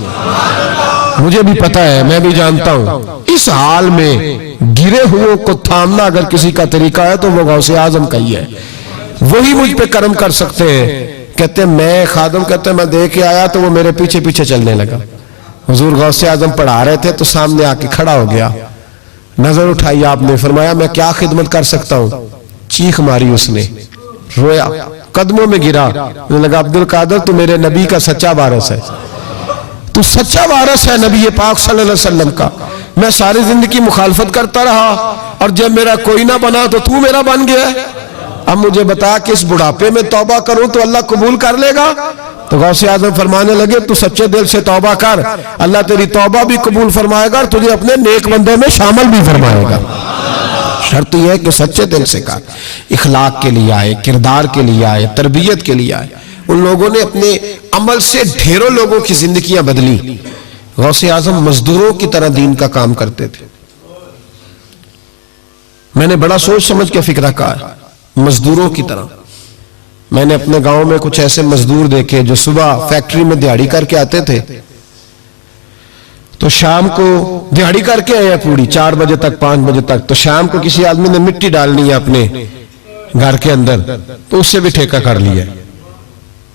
مجھے بھی پتا ہے, میں بھی جانتا ہوں. اس حال میں گرے ہوئے کو تھامنا اگر کسی کا طریقہ ہے تو وہ غوث اعظم کا ہی ہے, وہی مجھ پہ کرم کر سکتے ہیں. کہتے میں خادم کہتے میں دے کے آیا تو وہ میرے پیچھے پیچھے چلنے لگا. حضور غوث اعظم پڑھا رہے تھے تو سامنے آ کے کھڑا ہو گیا. نظر اٹھائی آپ نے, فرمایا میں کیا خدمت کر سکتا ہوں. چیخ ماری اس نے, رویا, قدموں میں گرا. لگا عبدالقادر تو میرے نبی کا سچا وارث ہے, تو سچا وارث ہے نبی پاک صلی اللہ علیہ وسلم کا. میں ساری زندگی مخالفت کرتا رہا اور جب میرا کوئی نہ بنا تو تو میرا بن گیا. اب مجھے بتا کہ اس بڑھاپے میں توبہ کروں تو اللہ قبول کر لے گا؟ تو غوث اعظم فرمانے لگے تو سچے دل سے توبہ کر، اللہ تیری توبہ بھی قبول فرمائے گا اور تجھے اپنے نیک بندوں میں شامل بھی فرمائے گا. شرط یہ ہے کہ سچے دل سے کر، اخلاق کے لیے آئے، کردار کے لیے آئے، تربیت کے لیے آئے. ان لوگوں نے اپنے عمل سے ڈھیروں لوگوں کی زندگیاں بدلی. غوث اعظم مزدوروں کی طرح دین کا کام کرتے تھے. میں نے بڑا سوچ سمجھ کے فکرہ کہا ہے، مزدوروں کی طرح. میں نے اپنے گاؤں میں کچھ ایسے مزدور دیکھے جو صبح فیکٹری میں دیہڑی کر کے آتے تھے تو شام کو دیہڑی کر کے آئے پوری 4 بجے تک 5 بجے تک، تو شام کو کسی آدمی نے مٹی ڈالنی ہے اپنے گھر کے اندر تو اس سے بھی ٹھیکہ کر لیا.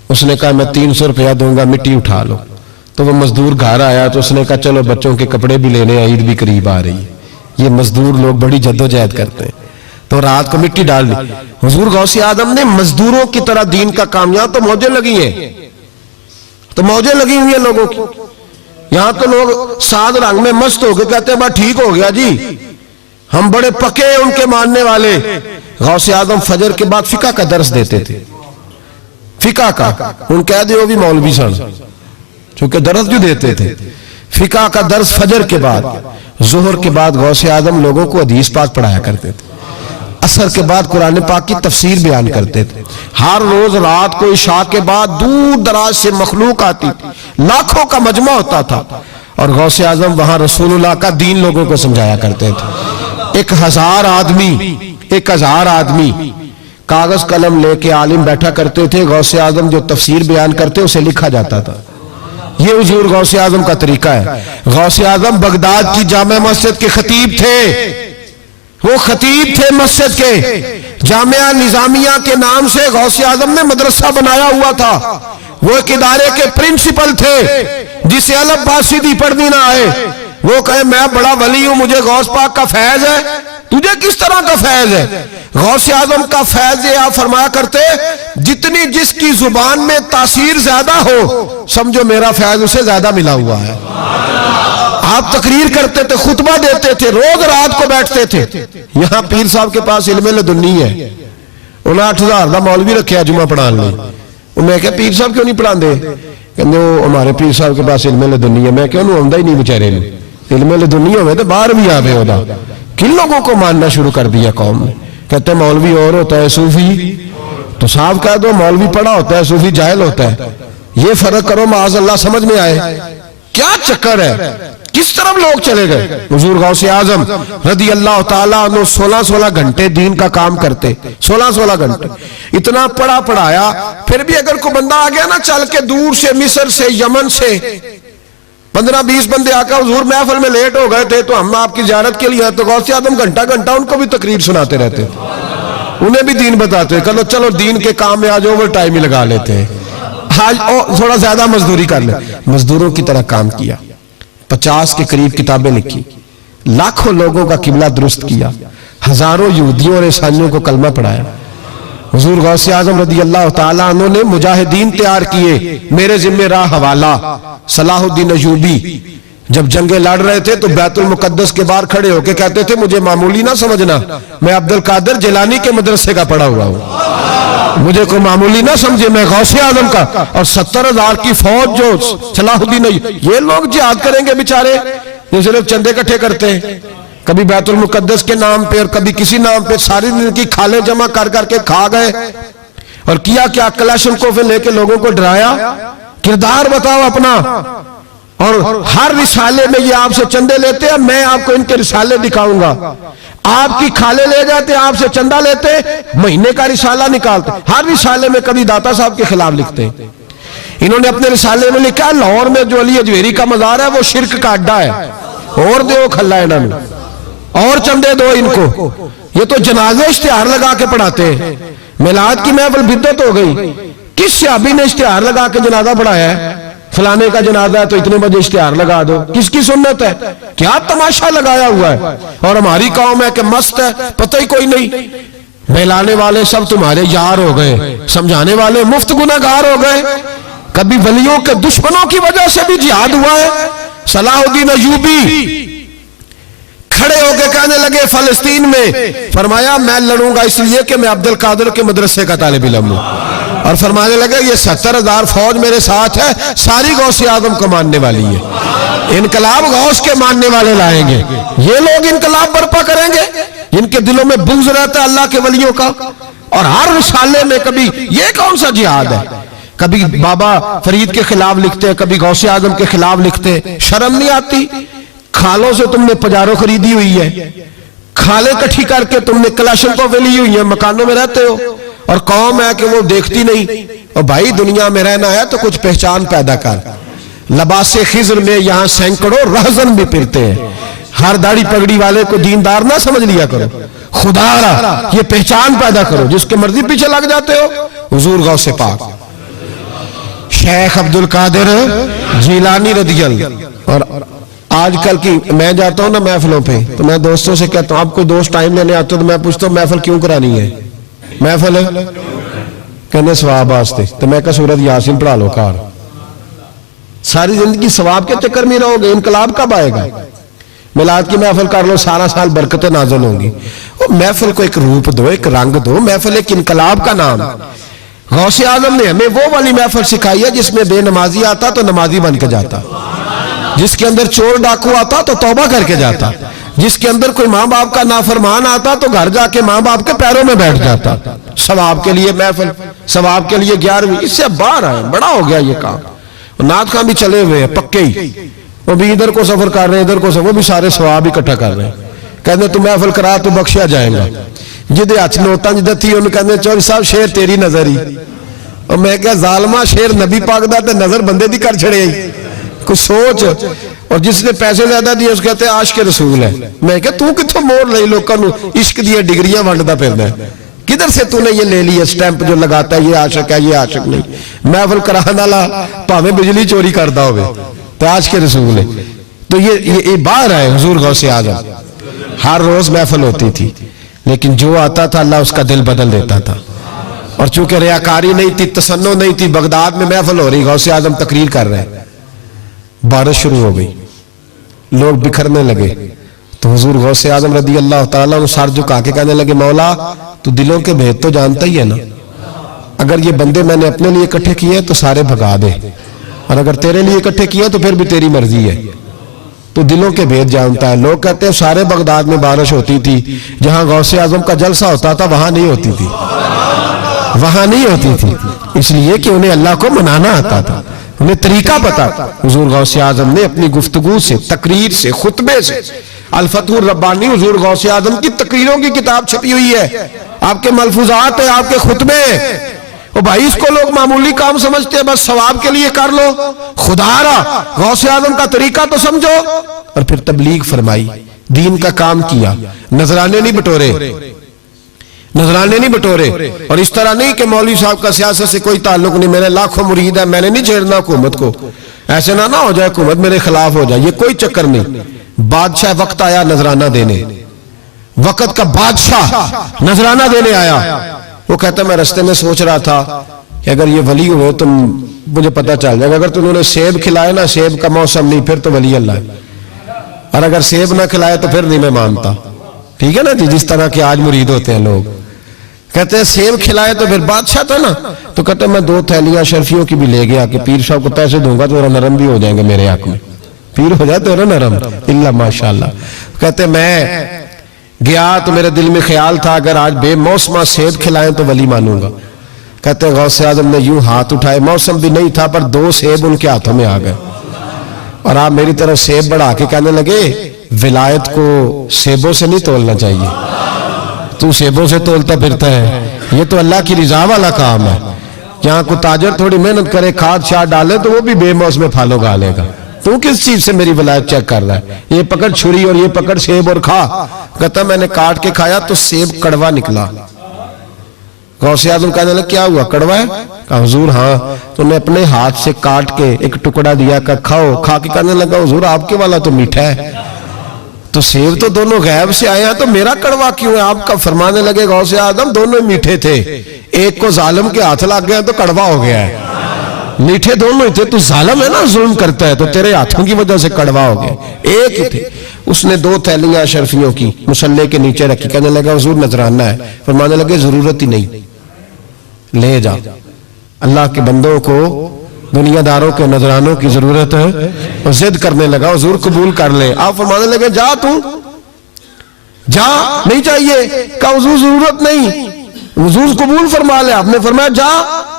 اس نے کہا میں 300 روپیہ دوں گا، مٹی اٹھا لو. تو وہ مزدور گھر آیا تو اس نے کہا چلو بچوں کے کپڑے بھی لینے، عید بھی قریب آ رہی ہے. یہ مزدور لوگ بڑی جدوجہد کرتے ہیں. تو رات کو مٹی ڈال لی. حضور غوث اعظم نے مزدوروں کی طرح دین کا کام، یہاں تو موجیں لگی ہیں، تو موجیں لگی ہوئی ہیں لوگوں کی. یہاں تو لوگ ساد رنگ میں مست ہو کے کہتے ہیں بس ٹھیک ہو گیا جی، ہم بڑے پکے ہیں ان کے ماننے والے. غوث اعظم فجر کے بعد فقہ کا درس دیتے تھے. فقہ کا ان کہہ دے وہ بھی مولوی سن، چونکہ درس جو دیتے تھے. فقہ کا درس فجر کے بعد. ظہر کے بعد غوث اعظم لوگوں کو حدیث پاک پڑھایا کرتے تھے. عصر کے بعد قرآن پاک کی تفسیر بیان کرتے تھے. ہر روز رات کو عشاء کے بعد دور دراز سے مخلوق آتی تھی، لاکھوں کا مجمع ہوتا تھا اور غوث اعظم وہاں رسول اللہ کا دین لوگوں کو سمجھایا کرتے تھے. 1000 آدمی کاغذ قلم لے کے عالم بیٹھا کرتے تھے. غوث اعظم جو تفسیر بیان کرتے اسے لکھا جاتا تھا. یہ حضور غوث اعظم کا طریقہ ہے. غوث اعظم بغداد کی جامع مسجد کے خطیب تھے. وہ خطیب تھے مسجد کے. جامعہ نظامیہ کے نام سے غوث اعظم نے مدرسہ بنایا ہوا تھا. وہ ایک ادارے کے پرنسپل تھے جسے الف با سیدھی پڑھنی نہ آئے. وہ کہے میں بڑا ولی ہوں، مجھے غوث پاک کا فیض ہے. تجھے کس طرح کا فیض ہے؟ غوث اعظم کا فیض یہ آپ فرمایا کرتے جتنی جس کی زبان میں تاثیر زیادہ ہو سمجھو میرا فیض اسے زیادہ ملا ہوا ہے. آپ تقریر کرتے تھے، خطبہ دیتے تھے، روز رات کو بیٹھتے تھے. یہاں پیر صاحب کے پاس علم لدنی ہے، انہیں 8000 دا مولوی رکھیا جمعہ پڑھان لے. میں کہا پیر صاحب کیوں نہیں پڑھان دے؟ کہنے وہ ہمارے پیر صاحب کے پاس علم لدنی ہے. میں کہا انہوں آمدہ ہی نہیں بچارے نے. علم لدنی ہوئے تو باہر بھی آوے ہودا. کن لوگوں کو ماننا شروع کر دیا قوم نے؟ کہتے ہیں مولوی اور ہوتا ہے صوفی. تو صاحب کہہ دو مولوی پڑھا ہوتا ہے، صوفی جاہل ہوتا ہے. یہ فرق کرو معاذ اللہ سمجھ میں آئے. کیا چکر ہے؟ کس طرف لوگ چلے گئے؟ حضور غوث اعظم رضی اللہ تعالیٰ عنہ 16 گھنٹے دین کا کام کرتے. 16 گھنٹے اتنا پڑھا پڑھایا. پھر بھی اگر کوئی بندہ آ گیا نا چل کے دور سے، مصر سے، یمن سے 15-20 بندے آ کر حضور محفل میں لیٹ ہو گئے تھے تو ہم آپ کی زیارت کے لیے، تو غوث اعظم گھنٹہ ان کو بھی تقریر سناتے رہتے، انہیں بھی دین بتاتے. چلو دین کے کام میں آج اوور ٹائم ہی لگا لیتے ہیں، آج تھوڑا زیادہ مزدوری کر لیں. مزدوروں کی طرح کام کیا. 50 کے قریب کتابیں لکھی، لاکھوں لوگوں کا قبلہ درست کیا، ہزاروں یہودیوں اور عیسائیوں کو کلمہ پڑھایا. حضور غوث اعظم رضی اللہ تعالیٰ عنہ نے مجاہدین تیار کیے. میرے ذمہ راہ حوالہ صلاح الدین ایوبی جب جنگیں لڑ رہے تھے تو بیت المقدس کے باہر کھڑے ہو کے کہتے تھے مجھے معمولی نہ سمجھنا، میں عبد القادر جیلانی کے مدرسے کا پڑھا ہوا ہوں، مجھے کوئی معمولی نہ سمجھے، میں غوث اعظم کا. اور 70,000 کی فوج جو صلاح الدین، یہ لوگ جہاد کریں گے بیچارے جو صرف چندے اکٹھے کرتے ہیں، کبھی بیت المقدس کے نام پہ اور کبھی کسی نام پہ ساری دن کی کھالیں جمع کر کے کھا گئے. اور کیا کلاشنکوف لے کے لوگوں کو ڈرایا. کردار بتاؤ اپنا. اور ہر رسالے میں یہ آپ سے چندے لیتے ہیں، میں آپ کو ان کے رسالے دکھاؤں گا. آپ کی کھالے لے جاتے، آپ سے چندہ لیتے، مہینے کا رسالہ نکالتے. ہر رسالے میں کبھی داتا صاحب کے خلاف لکھتے ہیں. انہوں نے اپنے رسالے میں لکھا لاہور میں جو علی اجویری کا مزار ہے وہ شرک کا اڈا ہے، اور دیو کھلا ہے انہوں نے، اور چندے دو ان کو. یہ تو جنازے اشتہار لگا کے پڑھاتے ہیں. میلاد کی محفل بدعت ہو گئی. کس صحابی نے اشتہار لگا کے جنازہ پڑھایا ہے؟ فلانے کا جنازہ ہے تو اتنے بجے اشتہار لگا دو. کس کی سنت ہے؟ کیا تماشا لگایا ہوا ہے. اور ہماری قوم ہے کہ مست ہے، پتہ ہی کوئی نہیں. بہلانے والے سب تمہارے یار ہو گئے، سمجھانے والے مفت گناہگار ہو گئے. کبھی ولیوں کے دشمنوں کی وجہ سے بھی جہاد ہوا ہے. صلاح الدین ایوبی کھڑے ہو کے کہنے لگے فلسطین میں، فرمایا میں لڑوں گا اس لیے کہ میں عبد القادر کے مدرسے کا طالب علم ہوں، اور فرمانے لگے یہ 70,000 فوج میرے ساتھ ہے، ساری غوث اعظم کو ماننے والی ہے، انقلاب غوث کے ماننے والے لائیں گے، یہ لوگ انقلاب برپا کریں گے جن کے دلوں میں بغض رہتا ہے اللہ کے ولیوں کا۔ اور ہر رسالے میں کبھی یہ کون سا جہاد ہے، کبھی بابا فرید کے خلاف لکھتے ہیں، کبھی غوث اعظم کے خلاف لکھتے ہیں، شرم نہیں آتی؟ کھالوں سے تم نے پجارو خریدی ہوئی ہے، کھالیں کٹھی کر کے تم نے کلاشنکوف لی ہوئی ہیں، مکانوں میں رہتے ہو، اور قوم ہے کہ وہ دیکھتی نہیں۔ اور بھائی دنیا میں رہنا ہے تو کچھ پہچان پیدا کر۔ لباس خضر میں یہاں سینکڑوں رہزن بھی پھرتے ہیں، ہر داڑھی پگڑی والے کو دیندار نہ سمجھ لیا کرو، خدا را یہ پہچان پیدا کرو، جس کے مرضی پیچھے لگ جاتے ہو۔ حضور غوث پاک شیخ عبد القادر جیلانی رضی اللہ۔ اور آج کل کی میں جاتا ہوں نا محفلوں پہ تو میں دوستوں سے کہتا ہوں، آپ کوئی دوست ٹائم لینے آتے تو میں پوچھتا ہوں محفل کیوں کرانی ہے؟ محفل کہنے ثواب واسطے، تو میں کہا سورۃ یاسین پڑھا لو کار، ساری زندگی ثواب کے چکر میں رہو گے، انقلاب کب آئے گا؟ میلاد کی محفل کر لو، سارا سال برکتیں نازل ہوں گی۔ محفل کو ایک روپ دو، ایک رنگ دو، محفل ایک انقلاب کا نام۔ غوث اعظم نے ہمیں وہ والی محفل سکھائی ہے جس میں بے نمازی آتا تو نمازی بن کے جاتا، جس کے اندر چور ڈاکو آتا تو توبہ کر کے جاتا، جس کے اندر کوئی ماں باپ کا نافرمان آتا تو گھر جا کے ماں باپ کے پیروں میں بیٹھ جاتا۔ ثواب کے لیے محفل، ثواب کے لیے 11ویں، اس سے باہر آئے، بڑا ہو گیا یہ کام۔ نعت خان بھی چلے ہوئے ہیں پکے ہی، وہ بھی ادھر کو سفر کر رہے ہیں، ادھر کو سفر، وہ بھی سارے ثواب اکٹھا کر رہے ہیں، کہتے تو محفل کرا تو بخشیا جائے گا۔ جدے ہاتھ نوٹاں جدہ تھی انہوں کہتے چوری صاحب شیر تیری نظر ہی، اور میں کہا ظالمہ شیر نبی پاک دا تے نظر بندے دی کر چھڑے ہی، کچھ سوچ۔ اور جس نے پیسے زیادہ دیے اس کہتے ہیں عاشق رسول ہے۔ میں کہا تو کتھوں موڑ لئی لوکاں نو عشق دیے ڈگریاں ونڈدا پھردا ہے، کدھر سے تو نے یہ لے لی سٹیمپ جو لگاتا ہے یہ عاشق ہے یہ عاشق نہیں؟ محفل کرانا لا پاویں بجلی چوری کردا ہوئے تو عاشق رسول ہے۔ تو یہ باہر ہے حضور غوث اعظم، ہر روز محفل ہوتی تھی، لیکن جو آتا تھا اللہ اس کا دل بدل دیتا تھا۔ اور چونکہ ریاکاری نہیں تھی، تسنع نہیں تھی، بغداد میں محفل ہو رہی، غوث اعظم تقریر کر رہے ہیں، بارش شروع ہو گئی، لوگ بکھرنے لگے، تو حضور غوث اعظم رضی اللہ تعالیٰ عنہ سر جھکا کے کہنے لگے مولا تو دلوں کے بھید تو جانتا ہی ہے نا، اگر یہ بندے میں نے اپنے لیے اکٹھے کیے تو سارے بھگا دے، اور اگر تیرے لیے اکٹھے کیے تو پھر بھی تیری مرضی ہے، تو دلوں کے بھید جانتا ہے۔ لوگ کہتے ہیں سارے بغداد میں بارش ہوتی تھی، جہاں غوث اعظم کا جلسہ ہوتا تھا وہاں نہیں ہوتی تھی، وہاں نہیں ہوتی تھی، اس لیے کہ انہیں اللہ کو منانا آتا تھا، انہیں طریقہ پتا۔ حضور غوث اعظم نے اپنی گفتگو سے، تقریر سے، خطبے سے، الفتح الربانی حضور غوث اعظم کی تقریروں کی کتاب چھپی ہوئی ہے، آپ کے ملفوظات ہیں، آپ کے خطبے۔ اور بھائی اس کو لوگ معمولی کام سمجھتے ہیں، بس ثواب کے لیے کر لو، خدا را غوث اعظم کا طریقہ تو سمجھو۔ اور پھر تبلیغ فرمائی، دین کا کام کیا، نذرانے نہیں بٹورے، نذرانے نہیں بٹورے، اور اس طرح نہیں کہ مولوی صاحب کا سیاست سے کوئی تعلق نہیں، میرے لاکھوں مرید ہیں، میں نے نہیں چھیڑنا حکومت کو، ایسے نہ ہو جائے حکومت میرے خلاف ہو جائے، یہ کوئی چکر نہیں۔ بادشاہ وقت آیا نذرانہ دینے، وقت کا بادشاہ نذرانہ دینے آیا، وہ کہتا میں رستے میں سوچ رہا تھا کہ اگر یہ ولی ہوئے تو مجھے پتہ چل جائے گا، اگر تم نے سیب کھلائے نا، سیب کا موسم نہیں پھر تو ولی اللہ ہے، اور اگر سیب نہ کھلائے تو پھر نہیں میں مانتا، ٹھیک ہے نا جی؟ جس طرح کے آج مرید ہوتے ہیں لوگ، کہتے ہیں سیب کھلائے تو پھر بادشاہ تھا نا، تو کہتے ہیں میں 2 تھیلیاں شرفیوں کی بھی لے گیا کہ پیر صاحب کو پیسے دوں گا تو نرم بھی ہو جائیں گے میرے حق میں، پیر ہو جائے تو نرم اللہ ماشاءاللہ۔ کہتے ہیں میں گیا تو میرے دل میں خیال تھا اگر آج بے موسمہ سیب کھلائیں تو ولی مانوں گا۔ کہتے ہیں غوث اعظم نے یوں ہاتھ اٹھائے، موسم بھی نہیں تھا پر 2 سیب ان کے ہاتھوں میں آ گئے، اور آپ میری طرف سیب بڑھا کے کہنے لگے ولایت کو سیبوں سے نہیں تولنا چاہیے، تو سیبوں سے تولتا پھرتا ہے، یہ تو اللہ کی رضا والا کام ہے۔ یہاں کو تاجر تھوڑی محنت کرے، کھاد شاد ڈالے تو وہ بھی بے موسم پھل اگا لے گا، تو کس چیز سے میری ولایت چیک کر رہا ہے؟ یہ پکڑ چھری اور یہ پکڑ سیب اور کھا۔ کہتا میں نے کاٹ کے کھایا تو سیب کڑوا نکلا۔ غوث اعظم کہنے لگا کیا ہوا، کڑوا ہے؟ کہا حضور ہاں۔ تو نے اپنے ہاتھ سے کاٹ کے ایک ٹکڑا دیا، کہا کھاؤ۔ کھا کے کہنے لگا حضور آپ کے والا تو میٹھا ہے، تو سیب تو دونوں غیب سے آئے ہیں تو میرا کڑوا کیوں ہے؟ آپ کا فرمانے لگے غوث اعظم دونوں میٹھے تھے، ایک کو ظالم کے ہاتھ لگ گیا تو کڑوا ہو گیا ہے، میٹھے دونوں ہی تھے، تو ظالم ہے نا، ظلم کرتا ہے تو تیرے ہاتھوں کی وجہ سے کڑوا ہو گیا، ایک ہی تھے۔ اس نے 2 تھیلیاں اشرفیوں کی مصلے کے نیچے رکھی، کہنے لگا حضور نذرانہ ہے، فرمانے لگے ضرورت ہی نہیں، لے جا۔ اللہ کے بندوں کو دنیا داروں کے نذرانوں کی ضرورت ہے، اور ضد کرنے لگا حضور قبول کر لے۔ آپ فرمانے لگے جا تو جا، نہیں چاہیے، کہا حضور ضرورت نہیں، حضور قبول فرما لے۔ آپ نے فرمایا جا،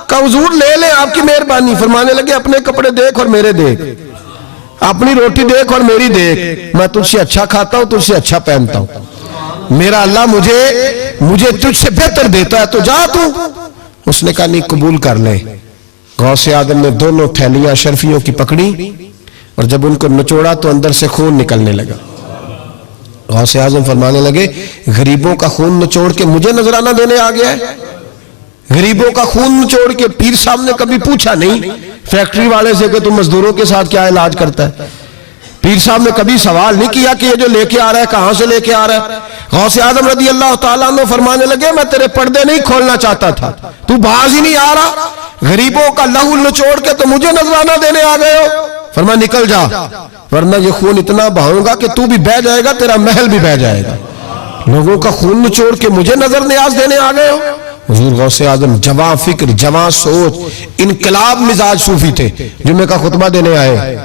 کہا حضور لے لے، آپ کی مہربانی۔ فرمانے لگے اپنے کپڑے دیکھ اور میرے دیکھ، اپنی روٹی دیکھ اور میری دیکھ، میں تجھ سے اچھا کھاتا ہوں، تجھ سے اچھا پہنتا ہوں، میرا اللہ مجھے تجھ سے بہتر دیتا ہے، تو جا تو۔ اس نے کہا نہیں، قبول کر لے۔ غوث اعظم نے دونوں تھیلیاں اشرفیوں کی پکڑی، اور جب ان کو نچوڑا تو اندر سے خون نکلنے لگا۔ غوث اعظم فرمانے لگے غریبوں کا خون نچوڑ کے مجھے نذرانہ دینے آ گیا ہے؟ غریبوں کا خون نچوڑ کے؟ پیر صاحب نے کبھی پوچھا نہیں فیکٹری والے سے کہ تم مزدوروں کے ساتھ کیا علاج کرتا ہے؟ پیر صاحب نے کبھی سوال نہیں کیا کہ یہ جو لے کے آ رہا ہے کہاں سے لے کے آ رہا ہے؟ غوث اعظم رضی اللہ تعالیٰ عنہ فرمانے لگے میں تیرے پردے نہیں کھولنا چاہتا تھا، تو باز ہی نہیں آ رہا، غریبوں کا لہو نچوڑ کے تو مجھے نذرانہ دینے آ گئے ہو۔ فرمایا نکل جا، ورنہ یہ خون اتنا بہاؤں گا کہ تو بھی بہ جائے گا، تیرا محل بھی بہ جائے گا۔ لوگوں کا خون نچوڑ کے مجھے نظر نیاز دینے آ گئے ہو۔ حضور غوث اعظم جواں فکر، جواں سوچ، انقلاب مزاج صوفی تھے، جمعے کا خطبہ دینے آئے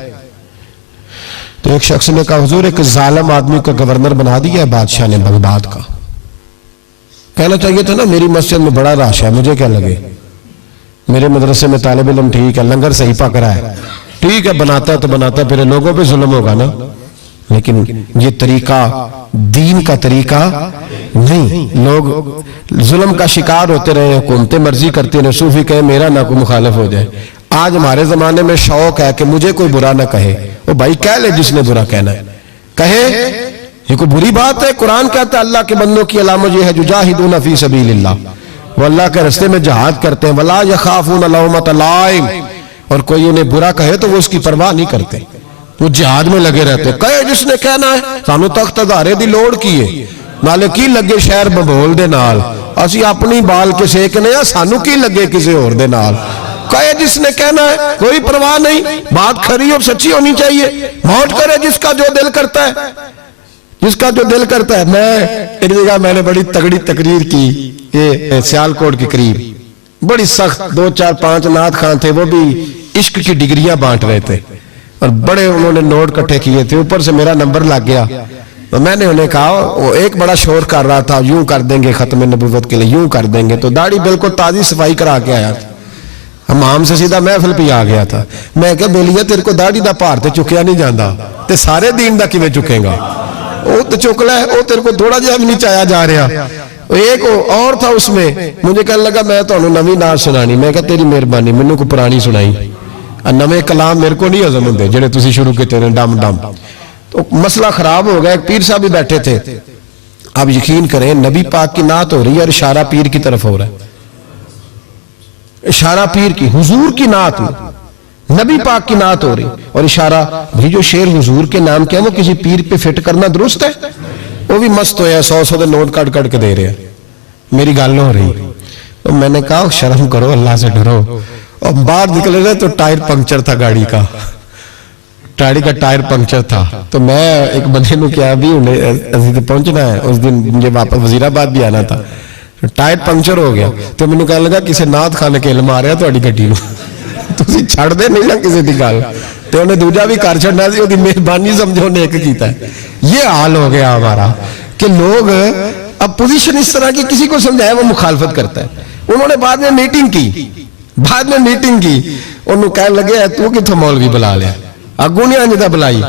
تو ایک شخص نے کہا حضور ایک ظالم آدمی کو گورنر بنا دیا ہے بادشاہ نے بغداد کا۔ کہنا چاہیے تھا نا میری مسجد میں بڑا رش ہے، مجھے کیا لگے، میرے مدرسے میں طالب علم ٹھیک ہے، لنگر صحیح پک رہا ہے، ٹھیک ہے، بناتا ہے تو بناتا ہے، پھر لوگوں پہ ظلم ہوگا نا۔ لیکن یہ طریقہ دین کا طریقہ نہیں، لوگ ظلم کا شکار ہوتے رہے، حکومتیں مرضی کرتے رہے، صوفی کہے میرا نہ کوئی مخالف ہو جائے۔ آج ہمارے زمانے میں شوق ہے کہ مجھے کوئی برا نہ کہے، وہ بھائی کہہ لے جس نے برا کہنا ہے کہے، یہ کوئی بری بات ہے؟ قرآن کہتا ہے اللہ کے بندوں کی علامت یہ ہے یجاہدون فی سبیل اللہ، وہ اللہ کے راستے میں جہاد کرتے ہیں، ولا یخافون لومۃ لائم، اور کوئی انہیں برا کہے تو وہ اس کی پرواہ نہیں کرتے، وہ جہاد میں لگے رہتے، کہے جس نے کہنا ہے، سانو تخت ہزارے دی لوڑ کی ہے، نالے کی لگے شہر ببول دے نال، اسی اپنی بال کے سیکنے ہیں، سانو کی لگے کسی اور دے نال، کہے جس نے کہنا ہے، کوئی پرواہ نہیں، بات کھری اور سچی ہونی چاہیے، موت کرے جس کا جو دل کرتا ہے، جس کا جو دل کرتا ہے۔ ایک جگہ میں نے بڑی تگڑی تقریر کی، یہ سیالکوٹ کے قریب، بڑی سخت 2 4 5 نعت خان تھے، وہ بھی عشق کی ڈگریاں بانٹ رہے تھے، اور بڑے انہوں نے نوٹ کٹھے کیے تھے، اوپر سے میرا نمبر لگ گیا، تو میں نے انہیں کہا، وہ ایک بڑا شور کر رہا تھا یوں کر دیں گے ختم نبوت کے لیے، یوں کر دیں گے، تو داڑھی بالکل تازی صفائی کرا کے آیا تھا، حمام سے سیدھا محفل پہ آ گیا تھا۔ میں کہا بیلیہ تیرے کو داڑھی دا پار تے چکیا نہیں جاندہ، تے سارے دین دا کیویں چکے گا، وہ تو چک لے، وہ تیرے کو تھوڑا جہا بھی نہیں چایا جا رہا۔ ایک اور تھا اس میں، مجھے کہنے لگا میں تو انہوں نوی نار سنانی، میں کہا تیری مہربانی، میں کو پرانی سنائی، نوے کلام میرے کو نہیں ہضم ہوندے جڑے تسی شروع کیتے ہیں ڈم ڈم۔ تو مسئلہ خراب ہو گیا، ایک پیر صاحب بھی بیٹھے تھے، آپ یقین کریں نبی پاک کی نعت ہو رہی ہے اور اشارہ پیر کی طرف ہو رہا ہے، اشارہ پیر کی، حضور کی نعت میں نبی پاک کی نعت ہو رہی اور اشارہ، بھئی جو شعر حضور کے نام کیا وہ کسی پیر پہ فٹ کرنا درست ہے؟ وہ بھی مست ہویا 100 دے نوٹ کٹ کٹ کے دے رہے ہیں، میری گل ہو رہی، تو میں نے کہا شرم کرو، اللہ سے ڈرو، اور باہر نکلے رہے تو ٹائر پنکچر تھا گاڑی کا، گاڑی کا ٹائر پنکچر تھا، تو میں ایک بندے نو کیا بھی انہیں پہنچنا ہے، اس دن مجھے واپس وزیرآباد بھی آنا تھا، ٹائر پنکچر ہو گیا، تو میں نے کہا لگا کسی نعت خانے کے علم آ رہا تو اڑی گھٹی نو تسی چھڑ دے نہیں نا کسی دی گل، تو انہیں دوجہ بھی کار چھڑنا سی، وہ دی مہربانی سمجھو نے ایک کیتا ہے۔ یہ حال ہو گیا ہمارا کہ لوگ اب پوزیشن اس طرح کی کسی کو سمجھائے وہ مخالفت کرتا ہے۔ انہوں نے بعد میں میٹنگ کی، انہوں کہنے لگے تو کتھوں مولوی بلا لیا، اگوں نہیں آنجدہ بلائی،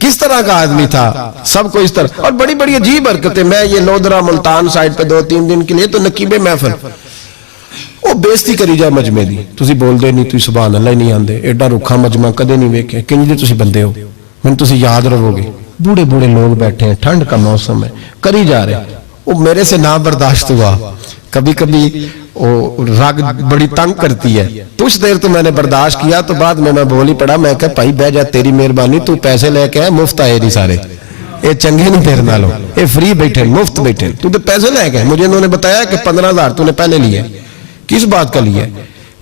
کس طرح کا آدمی تھا، سب کو اس طرح، اور بڑی بڑی عجیب حرکتیں۔ میں یہ لودرہ ملتان سائٹ پہ 2-3 دن کے لیے تو نقیب محفل، وہ بیستی کری جا مجمع دی، تسی بول دے نہیں، تسی سبحان اللہ ہی نہیں آندے، ایڈا رکھا مجمع کدے نہیں ویکھے، کنج دے تسی بندے ہو، میں تسی یاد رہو گے، بوڑے بوڑے لوگ بیٹھے ہیں، ٹھنڈ کا موسم ہے، کری جا رہے، وہ میرے سے نہ برداشت ہوا، کبھی کبھی رگ بڑی تنگ کرتی ہے، کچھ دیر تو میں نے برداشت کیا، تو بعد میں بول ہی پڑا، میں کہا بھائی بہ جا، تیری مہربانی، تو پیسے لے کے مفت آئے نہیں سارے، اے چنگے نہیں تیرے نالوں، اے فری بیٹھے مفت بیٹھے، تو پیسے لے گئے، مجھے انہوں نے بتایا کہ 15,000 تو نے پہلے لیا، کس بات کا لیا؟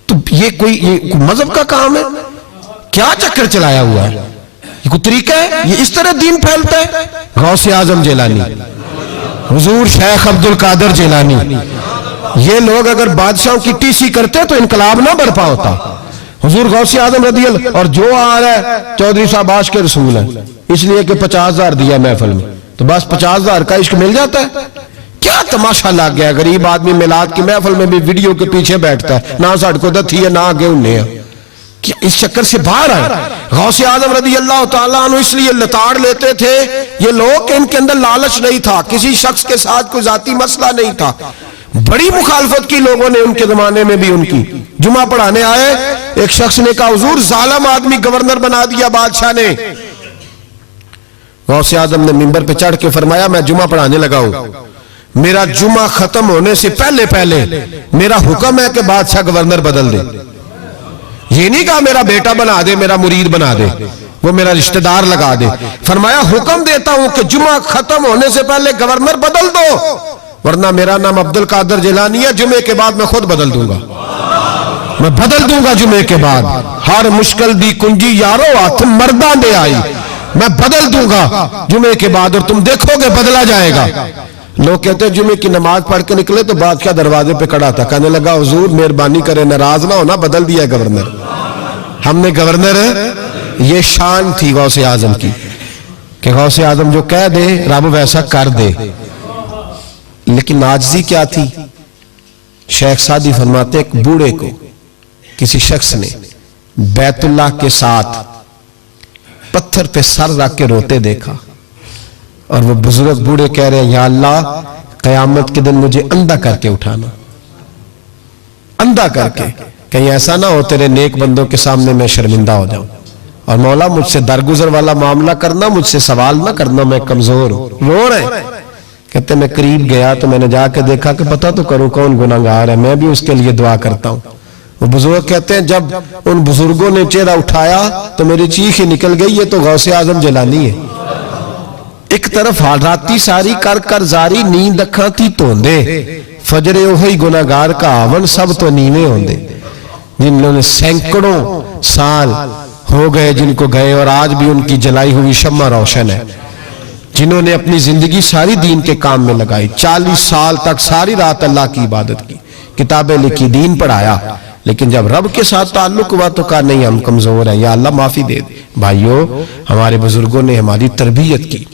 تو یہ کوئی مذہب کا کام ہے؟ کیا چکر چلایا ہوا ہے؟ یہ کوئی طریقہ ہے؟ یہ اس طرح دین پھیلتا ہے؟ غوث اعظم جیلانی، حضور شیخ عبد القادر جیلانی، یہ لوگ اگر بادشاہوں کی ٹی سی کرتے تو انقلاب نہ برپا ہوتا۔ حضور غوث اعظم رضی اللہ، اور جو آ رہا ہے چودھری صاحب عاش کے رسول ہیں، اس لیے کہ 50,000 دیا محفل میں، تو بس 50,000 کا عشق مل جاتا ہے۔ کیا تماشا لگ گیا، غریب آدمی میلاد کی محفل میں بھی ویڈیو کے پیچھے بیٹھتا ہے، نہ ساڑھ کو دتھی ہے نہ آگے انہیں ہے۔ کیا اس چکر سے باہر آئے؟ غوث اعظم رضی اللہ تعالیٰ عنہ اس لیے لتاڑ لیتے تھے یہ لوگ کہ ان کے اندر لالچ نہیں تھا، کسی شخص کے ساتھ کوئی ذاتی مسئلہ نہیں تھا۔ بڑی مخالفت کی لوگوں نے ان کے زمانے میں بھی ان کی۔ جمعہ پڑھانے آئے، ایک شخص نے کہا حضور ظالم آدمی گورنر بنا دیا بادشاہ نے۔ غوث اعظم نے منبر پہ چڑھ کے فرمایا میں جمعہ پڑھانے لگا ہوں، میرا جمعہ ختم ہونے سے پہلے پہلے میرا حکم ہے کہ بادشاہ گورنر بدل دے۔ یہ نہیں کہا میرا بیٹا بنا دے، میرا مرید بنا دے، وہ میرا رشتہ دار لگا دے۔ فرمایا حکم دیتا ہوں کہ جمعہ ختم ہونے سے پہلے گورنر بدل دو، ورنہ میرا نام عبد القادر جیلانی ہے، جمعے کے بعد میں خود بدل دوں گا، میں بدل دوں گا جمعے کے بعد۔ ہر مشکل دی کنجی یارو ہاتھ مرداں دے آئی، میں بدل دوں گا جمعے کے بعد، اور تم دیکھو گے بدلا جائے گا۔ لوگ کہتے ہیں جمعے کی نماز پڑھ کے نکلے تو بادشاہ دروازے پہ کھڑا تھا، کہنے لگا حضور مہربانی کرے ناراض نہ ہونا، بدل دیا گورنر، ہم نے گورنر۔ یہ شان تھی غوث اعظم کی کہ غوث اعظم جو کہہ دے رب ویسا کر دے۔ لیکن عاجزی کیا تھی؟ شیخ سعدی فرماتے ایک بوڑھے کو کسی شخص نے بیت اللہ کے ساتھ پتھر پہ سر رکھ کے روتے دیکھا، اور وہ بزرگ بوڑھے کہہ رہے ہیں یا اللہ قیامت کے دن مجھے اندھا کر کے اٹھانا، اندھا کر کے، کہیں ایسا نہ ہو تیرے نیک بندوں کے سامنے میں شرمندہ ہو جاؤں، اور مولا مجھ سے درگزر والا معاملہ کرنا، مجھ سے سوال نہ کرنا، میں کمزور ہوں۔ رو رہے ہیں، کہتے میں قریب گیا تو میں نے جا کے دیکھا کہ پتہ تو کروں کون گناہگار ہے، میں بھی اس کے لیے دعا کرتا ہوں۔ وہ بزرگ کہتے ہیں جب ان بزرگوں نے چہرہ اٹھایا تو میری چیخ ہی نکل گئی، یہ تو غوث اعظم جیلانی ہے۔ ایک طرف راتی ساری کر کر زاری نیند اکھاں تھی توندے، فجر اوہی گناہگار کا آون سب تو نیوے ہوندے۔ جن لوگوں نے سینکڑوں سال ہو گئے جن کو گئے، اور آج بھی ان کی جلائی ہوئی شمع روشن ہے، جنہوں نے اپنی زندگی ساری دین کے کام میں لگائی، 40 سال تک ساری رات اللہ کی عبادت کی، کتابیں لکھی، دین پڑھایا، لیکن جب رب کے ساتھ تعلق ہوا تو کہا نہیں ہم کمزور ہیں، یا اللہ معافی دے دے۔ بھائیو ہمارے بزرگوں نے ہماری تربیت کی،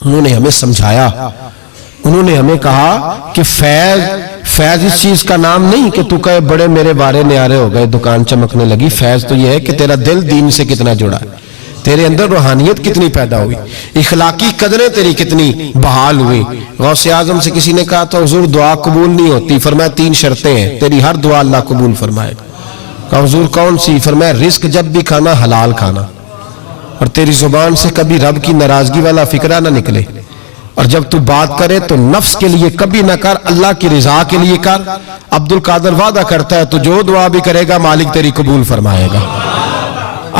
انہوں نے ہمیں سمجھایا، انہوں نے ہمیں کہا کہ فیض اس چیز کا نام نہیں کہ تو کہے بڑے میرے بارے نیارے ہو گئے دکان چمکنے لگی، فیض تو یہ ہے کہ تیرا دل دین سے کتنا جڑا ہے، تیرے اندر روحانیت کتنی پیدا ہوئی، اخلاقی قدریں تیری کتنی بحال ہوئی۔ غوث اعظم سے کسی نے کہا تو حضور دعا قبول نہیں ہوتی، فرمایا 3 شرطیں ہیں، تیری ہر دعا اللہ قبول فرمائے گا۔ کہا حضور کون سی؟ فرمایا رزق جب بھی کھانا حلال کھانا، اور تیری زبان سے کبھی رب کی ناراضگی والا فکرہ نہ نکلے، اور جب تو بات کرے تو نفس کے لیے کبھی نہ کر، اللہ کی رضا کے لیے کر۔ عبد القادر وعدہ کرتا ہے تو جو دعا بھی کرے گا مالک تیری قبول فرمائے گا۔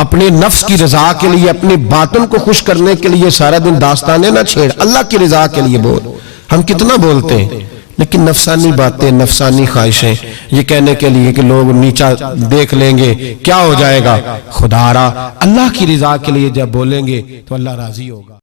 اپنے نفس کی رضا کے لیے، اپنے باطن کو خوش کرنے کے لیے سارا دن داستانے نہ چھیڑ، اللہ کی رضا کے لیے بول۔ ہم کتنا بولتے ہیں لیکن نفسانی باتیں، نفسانی خواہشیں، یہ کہنے کے لیے کہ لوگ نیچا دیکھ لیں گے کیا ہو جائے گا، خدا را اللہ کی رضا کے لیے جب بولیں گے تو اللہ راضی ہوگا۔